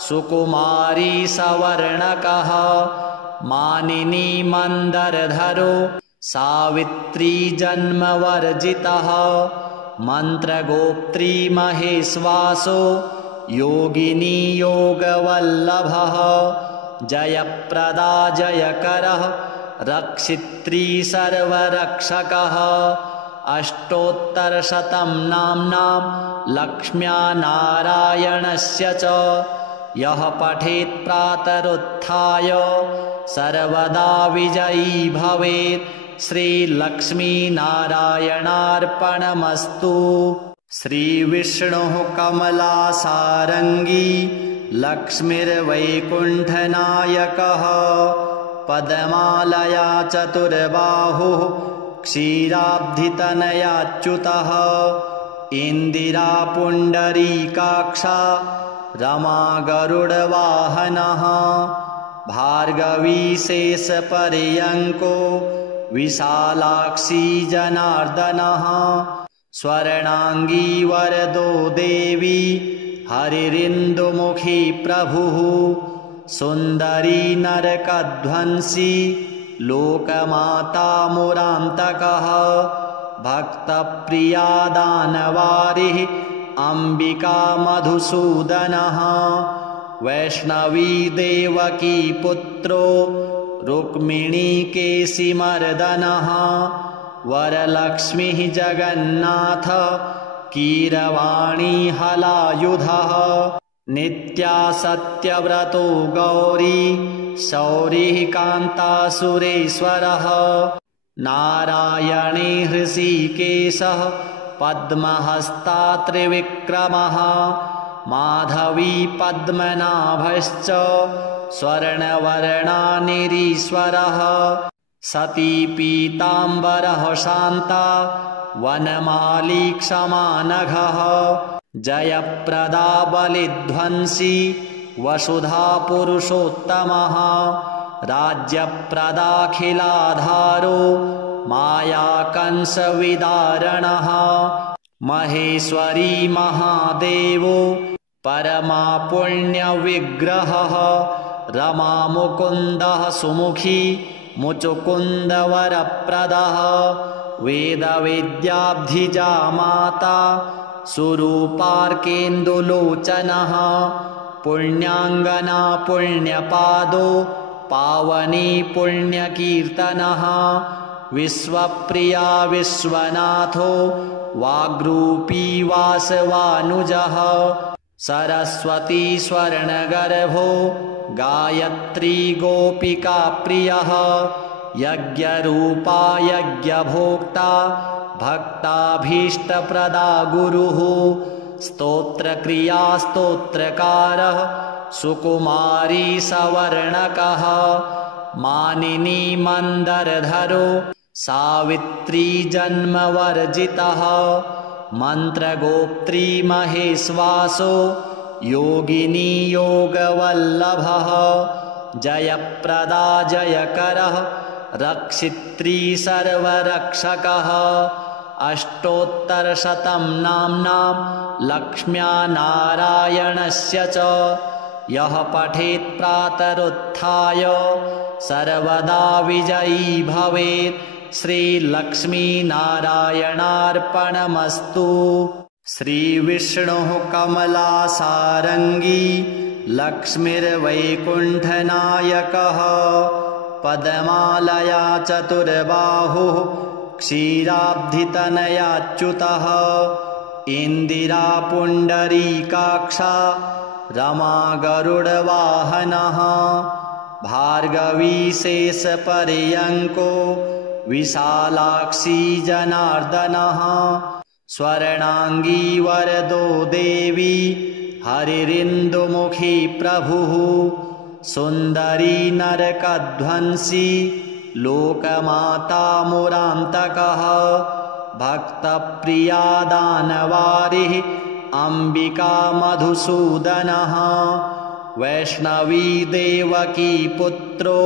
सुकुमारी सवर्णकः मानिनी मन्दरधरो सावित्री जन्मवर्जितः मन्त्रगोप्त्री महेश्वासो योगिनी योगवल्लभः जयप्रदा जयकरः रक्षित्री सर्वरक्षकः अष्टोत्तरशतं नाम्नां लक्ष्म्या नारायणस्य च यः पठेत् प्रातरुत्थाय सर्वदा विजयी भवेत् श्रीलक्ष्मीनारायणार्पणमस्तु। श्रीविष्णुः कमलासारङ्गी लक्ष्मीर्वैकुण्ठनायकः पद्मालया चतुर्बाहुः क्षीराब्धितनयाच्युतः इन्दिरा पुण्डरीकाक्षा रमा गरुडवाहनः भार्गवी शेषपर्यङ्को विशालाक्षी जनार्दनः स्वर्णाङ्गी वरदो देवी हरिरिन्दुमुखी प्रभुः सुन्दरी नरकध्वंसी लोकमाता मुरान्तकः भक्तप्रिया दानवारिः अम्बिका मधुसूदनः वैष्णवी देवकी पुत्रो रुक्मिणीकेशिमर्दनः वरलक्ष्मीः जगन्नाथ कीरवाणी हलायुधः नित्या सत्यव्रतो गौरी शौरिः कान्तासुरेश्वरः नारायणे हृषीकेशः पद्महस्ता त्रिविक्रमः माधवी पद्मनाभश्च स्वर्णवर्णानिरीश्वरः सती पीताम्बरः शान्ता वनमाली क्षमानघः जयप्रदा बलिध्वंसी वसुधा पुरुषोत्तमः राज्यप्रदाखिलाधारो मायाकंसविदारणः महेश्वरी महादेवो परमापुण्यविग्रहः रमामुकुन्दः सुमुखी मुचुकुन्दवरप्रदः वेदविद्याब्धिजा माता सुरूपार्केन्दुलोचनः पुण्याङ्गना पुण्यपादो पावनी पुण्यकीर्तनः विश्वप्रिया विश्वनाथो वाग्रूपी वासवानुजः सरस्वती स्वर्णगर्भो गायत्री गोपिका प्रियः यज्ञरूपा यज्ञभोक्ता भक्ताभीष्टप्रदा गुरुः स्तोत्रक्रिया स्तोत्रकारः सुकुमारी सवर्णकः मानिनी मन्दरधरो सावित्री जन्मवर्जितः मन्त्रगोप्त्री महेश्वासो योगिनी योगवल्लभः जयप्रदा जयकरः रक्षित्री सर्वरक्षकः अष्टोत्तरशतं नाम्नां लक्ष्म्या नारायणस्य च यः पठेत् प्रातरुत्थाय सर्वदा विजयी भवेत् श्रीलक्ष्मीनारायणार्पणमस्तु। श्रीविष्णुः कमलासारङ्गी लक्ष्मीर्वैकुण्ठनायकः पद्मालया चतुर्बाहुः क्षीराब्धितनयाच्युतः इन्दिरा पुण्डरीकाक्षा रमा गरुडवाहनः भार्गवी शेषपर्यङ्को विशालाक्षी जनार्दनः स्वर्णाङ्गी वरदो देवी हरिरिन्दुमुखी प्रभुः सुन्दरी नरकध्वंसी लोकमाता मुरान्तकः भक्तप्रिया दानवारिः अम्बिका मधुसूदनः वैष्णवी देवकी पुत्रो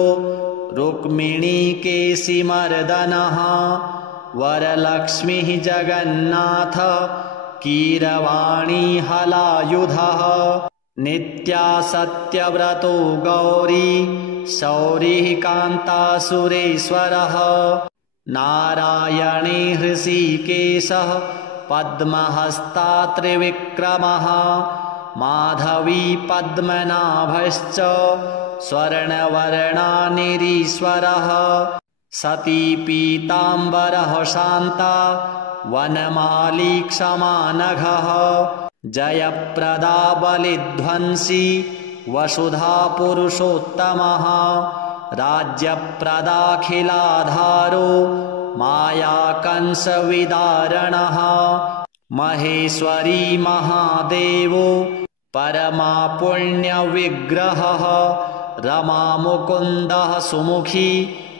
रुक्मिणीकेशिमर्दनः वरलक्ष्मीः जगन्नाथ कीरवाणी हलायुधः नित्या सत्यव्रतो गौरी शौरिः कान्तासुरेश्वरः नारायणे हृषीकेशः पद्महस्ता त्रिविक्रमः माधवी पद्मनाभश्च स्वर्णवर्णानिरीश्वरः सती पीताम्बरः शान्ता वनमाली क्षमानघः जयप्रदा बलिध्वंसी वसुधा पुरुषोत्तमः राज्यप्रदाखिलाधारो मायाकंसविदारणः महेश्वरी महादेवो परमा पुण्यविग्रहः रमामुकुन्दः सुमुखी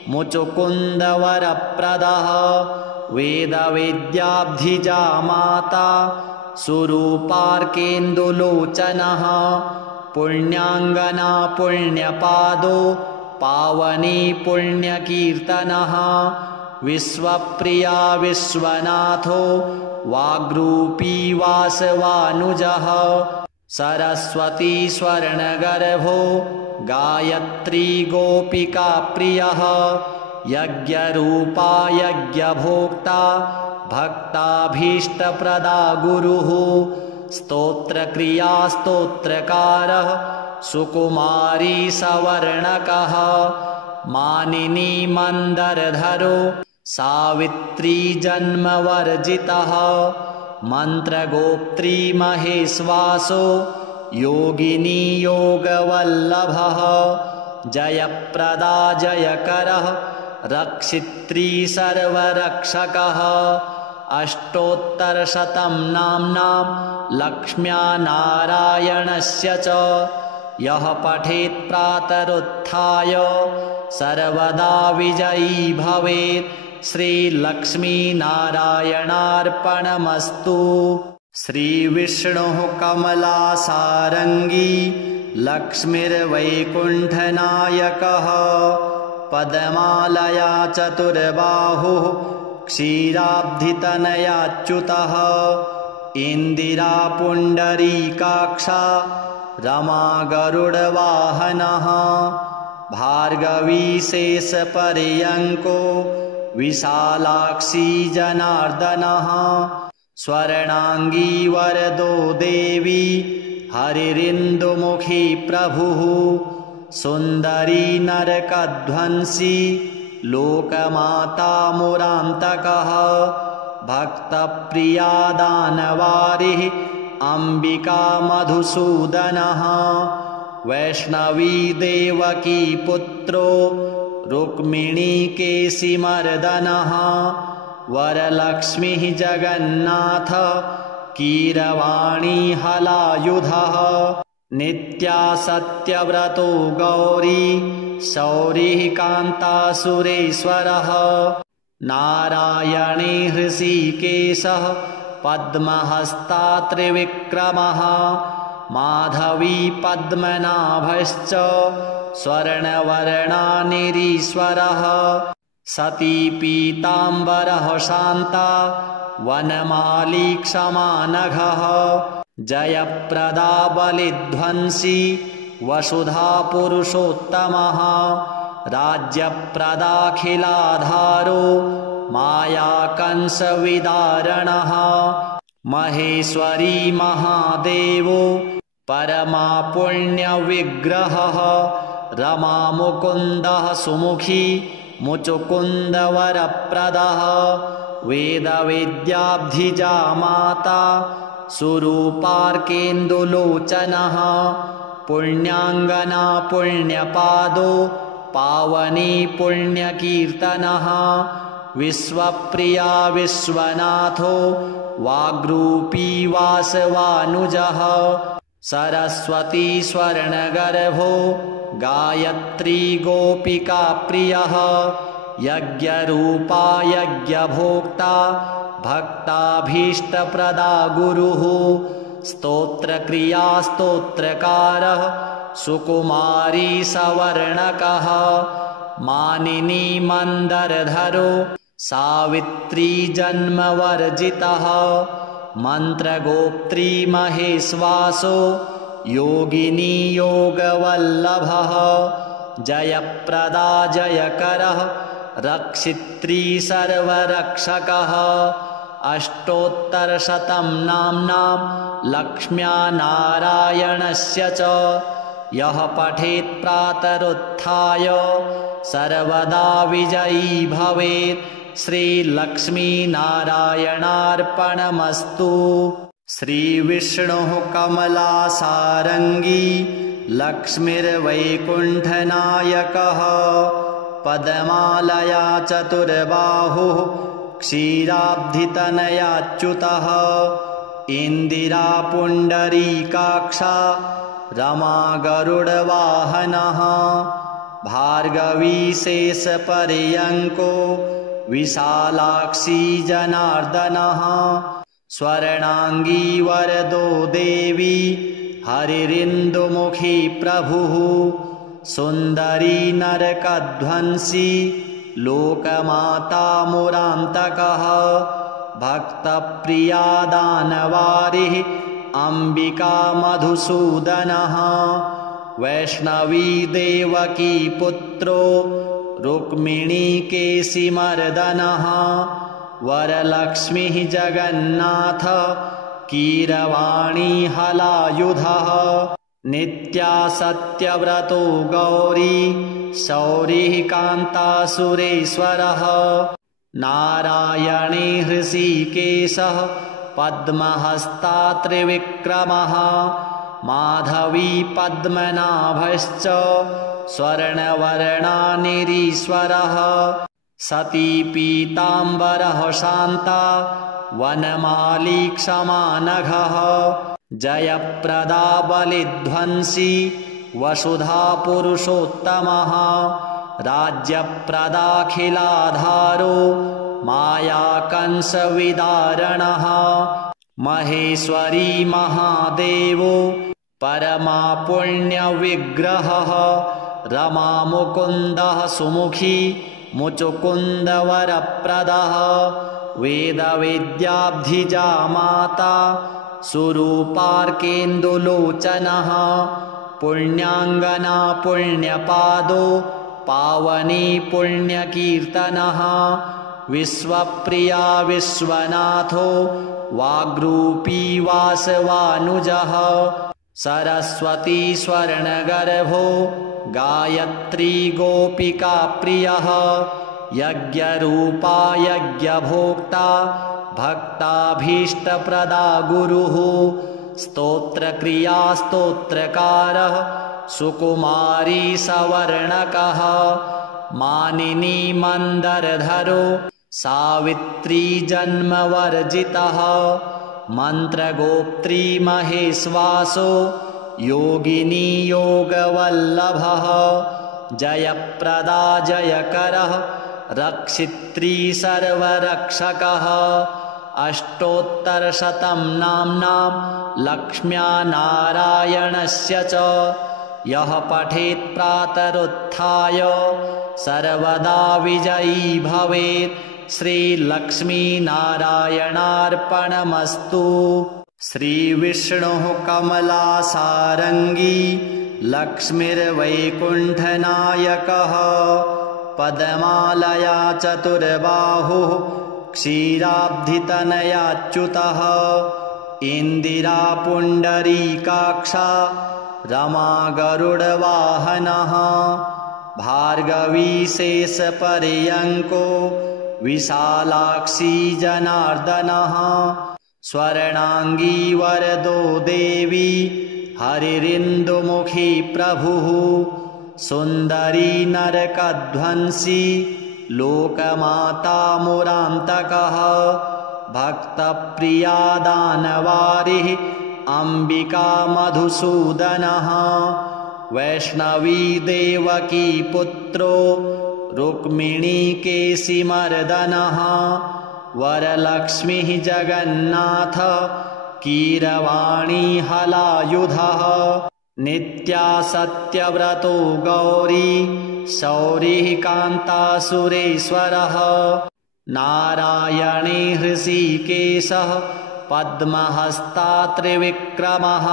मुचुकुन्दवरप्रदः वेदविद्याब्धिजा माता सुरूपार्केन्दुलोचनः पुण्याङ्गना पुण्यपादो पावनी पुण्यकीर्तनः विश्वप्रिया विश्वनाथो वाग्रूपी वासवानुजः सरस्वती स्वर्णगर्भो गायत्री गोपिका प्रियः यज्ञरूपा यज्ञभोक्ता भक्ताभीष्टप्रदा गुरुः स्तोत्रक्रिया स्तोत्रकारः सुकुमारी सवर्णकः मानिनी मन्दरधरो सावित्री जन्मवर्जितः मन्त्रगोप्त्री महेश्वासो योगिनी योगवल्लभः जयप्रदा जयकरः रक्षित्री सर्वरक्षकः अष्टोत्तरशतं नाम्नां लक्ष्म्या नारायणस्य च यः पठेत् प्रातरुत्थाय सर्वदा विजयी भवेत् श्रीलक्ष्मीनारायणार्पणमस्तु। श्रीविष्णुः कमलासारङ्गी लक्ष्मीर्वैकुण्ठनायकः पद्मालया चतुर्बाहुः क्षीराब्धितनयाच्युतः इन्दिरा पुण्डरीकाक्षा रमा गरुडवाहनः भार्गवी शेषपर्यङ्को विशालाक्षी जनार्दनः स्वर्णाङ्गी वरदो देवी हरिरिन्दुमुखी प्रभुः सुन्दरी नरकध्वंसी लोकमाता मुरान्तकः भक्तप्रिया दानवारिः अम्बिका मधुसूदनः वैष्णवी देवकी पुत्रो रुक्मिणीकेशिमर्दनः वरलक्ष्मीः जगन्नाथ कीरवाणी हलायुधः नित्या सत्यव्रतो गौरी शौरिः कान्तासुरेश्वरः नारायणे हृषीकेशः पद्महस्ता त्रिविक्रमः माधवी पद्मनाभश्च स्वर्णवर्णानिरीश्वरः सती पीताम्बरः शान्ता वनमाली क्षमानघः जयप्रदा बलिध्वंसी वसुधा पुरुषोत्तमः राज्यप्रदाखिलाधारो मायाकंसविदारणः महेश्वरी महादेवो परमा पुण्यविग्रहः रमामुकुन्दः सुमुखी मुचुकुन्दवरप्रदः वेदविद्याब्धिजा माता सुरूपार्केन्दुलोचनः पुण्याङ्गना पुण्यपादो पावनी पुण्यकीर्तनः विश्वप्रिया विश्वनाथो वाग्रूपी वासवानुजः सरस्वती स्वर्णगर्भो गायत्री गोपिकाप्रियः यज्ञरूपा यज्ञभोक्ता भक्ताभीष्टप्रदा गुरुः स्तोत्रक्रिया स्तोत्रकारः सुकुमारी सवर्णकः मानिनी मन्दरधरो सावित्री जन्मवर्जितः मन्त्रगोप्त्री महेश्वासो योगिनी योगवल्लभः जयप्रदा जयकरः रक्षित्री सर्वरक्षकः अष्टोत्तरशतं नाम्नां लक्ष्म्या नारायणस्य च यः पठेत् प्रातरुत्थाय सर्वदा विजयी भवेत् श्रीलक्ष्मीनारायणार्पणमस्तु। श्रीविष्णुः कमलासारङ्गी लक्ष्मीर्वैकुण्ठनायकः पद्मालया चतुर्बाहुः क्षीराब्धितनयाच्युतः इन्दिरा पुण्डरीकाक्षा रमा गरुडवाहनः भार्गवी शेषपर्यङ्को विशालाक्षी जनार्दनः स्वर्णाङ्गी वरदो देवी हरिरिन्दुमुखी प्रभुः सुन्दरी नरकध्वंसी लोकमाता मुरान्तकः भक्तप्रिया दानवारिः अम्बिका मधुसूदनः वैष्णवी देवकी पुत्रो रुक्मिणीकेशिमर्दनः वरलक्ष्मीः जगन्नाथ कीरवाणी हलायुधः नित्या सत्यव्रतो गौरी शौरिः कान्तासुरेश्वरः नारायणे हृषीकेशः पद्महस्ता त्रिविक्रमः माधवी पद्मनाभश्च स्वर्णवर्णानिरीश्वरः सती पीताम्बरः शान्ता वनमाली क्षमानघः जयप्रदा बलिध्वंसी वसुधा पुरुषोत्तमः राज्यप्रदाखिलाधारो मायाकंसविदारणः महेश्वरी महादेवो परमा पुण्यविग्रहः रमामुकुन्दः सुमुखी मुचुकुन्दवरप्रदः वेदविद्याब्धिजा माता सुरूपार्केन्दुलोचनः पुण्याङ्गना पुण्यपादो पावनी पुण्यकीर्तनः विश्वप्रिया विश्वनाथो वाग्रूपी वासवानुजः सरस्वती स्वर्णगर्भो गायत्री गोपिकाप्रियः यज्ञरूपा यज्ञभोक्ता भक्ताभीष्टप्रदा गुरुः स्तोत्रक्रिया स्तोत्रकारः सुकुमारी सवर्णकः मानिनी मन्दरधरो सावित्री जन्मवर्जितः मन्त्रगोप्त्री महेश्वासो योगिनी योगवल्लभः जयप्रदा जयकरः रक्षित्री सर्वरक्षकः अष्टोत्तरशतं नाम्नां लक्ष्म्या नारायणस्य च यः पठेत् प्रातरुत्थाय सर्वदा विजयी भवेत् श्रीलक्ष्मीनारायणार्पणमस्तु। श्रीविष्णुः कमलासारङ्गी लक्ष्मीर्वैकुण्ठनायकः पद्मालया चतुर्बाहुः क्षीराब्धितनयाच्युतः इन्दिरा पुण्डरीकाक्षा रमा गरुडवाहनः भार्गवी शेषपर्यङ्को विशालाक्षी जनार्दनः स्वर्णाङ्गी वरदो देवी हरिरिन्दुमुखी प्रभुः सुन्दरी नरकध्वंसी लोकमाता मुरान्तकः भक्तप्रिया दानवारिः अम्बिका मधुसूदनः वैष्णवी देवकी पुत्रो रुक्मिणी केशिमर्दनः वरलक्ष्मीः जगन्नाथ कीरवाणी हलायुधः नित्या सत्यव्रतो गौरी शौरिः कान्तासुरेश्वरः नारायणे हृषीकेशः पद्महस्ता त्रिविक्रमः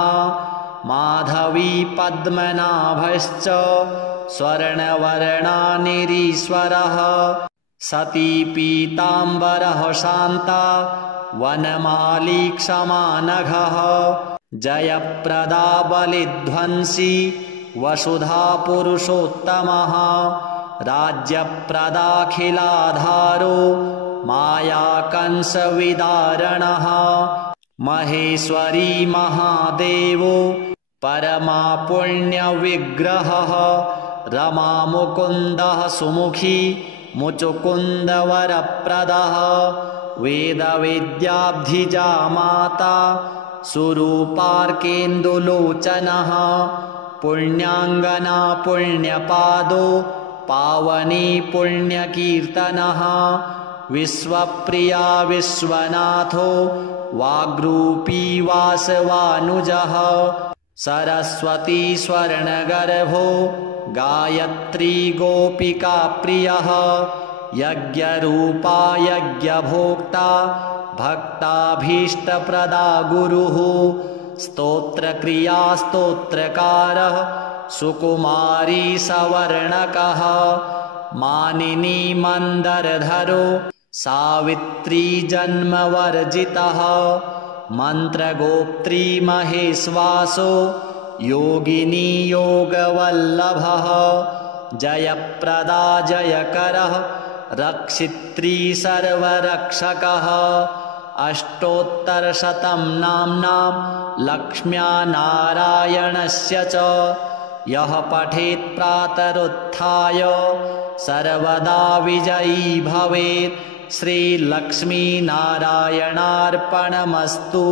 माधवी पद्मनाभश्च स्वर्णवर्णानिरीश्वरः सती पीताम्बरः शान्ता वनमाली क्षमानघः जयप्रदा बलिध्वंसी वसुधा पुरुषोत्तमः राज्यप्रदाखिलाधारो मायाकंसविदारणः महेश्वरी महादेवो परमा पुण्यविग्रहः रमामुकुन्दः सुमुखी मुचुकुन्दवरप्रदः वेदविद्याब्धिजा माता सुरूपार्केन्दुलोचनः पुण्याङ्गना पुण्यपादो पावनी पुण्यकीर्तनः विश्वप्रिया विश्वनाथो वाग्रूपी वासवानुजः सरस्वती स्वर्णगर्भो गायत्री गोपिका प्रियः यज्ञरूपा यज्ञभोक्ता भक्ताभीष्टप्रदा गुरुः स्तोत्रक्रिया स्तोत्रकारः सुकुमारी सवर्णकः मानिनी मन्दरधरो सावित्री जन्मवर्जितः मन्त्रगोप्त्री महेश्वासो योगिनी योगवल्लभः जयप्रदा जयकरः रक्षित्री सर्वरक्षकः अष्टोत्तरशतं नाम्नां लक्ष्म्या नारायणस्य च यः पठेत् प्रातरुत्थाय सर्वदा विजयी भवेत् श्रीलक्ष्मीनारायणार्पणमस्तु।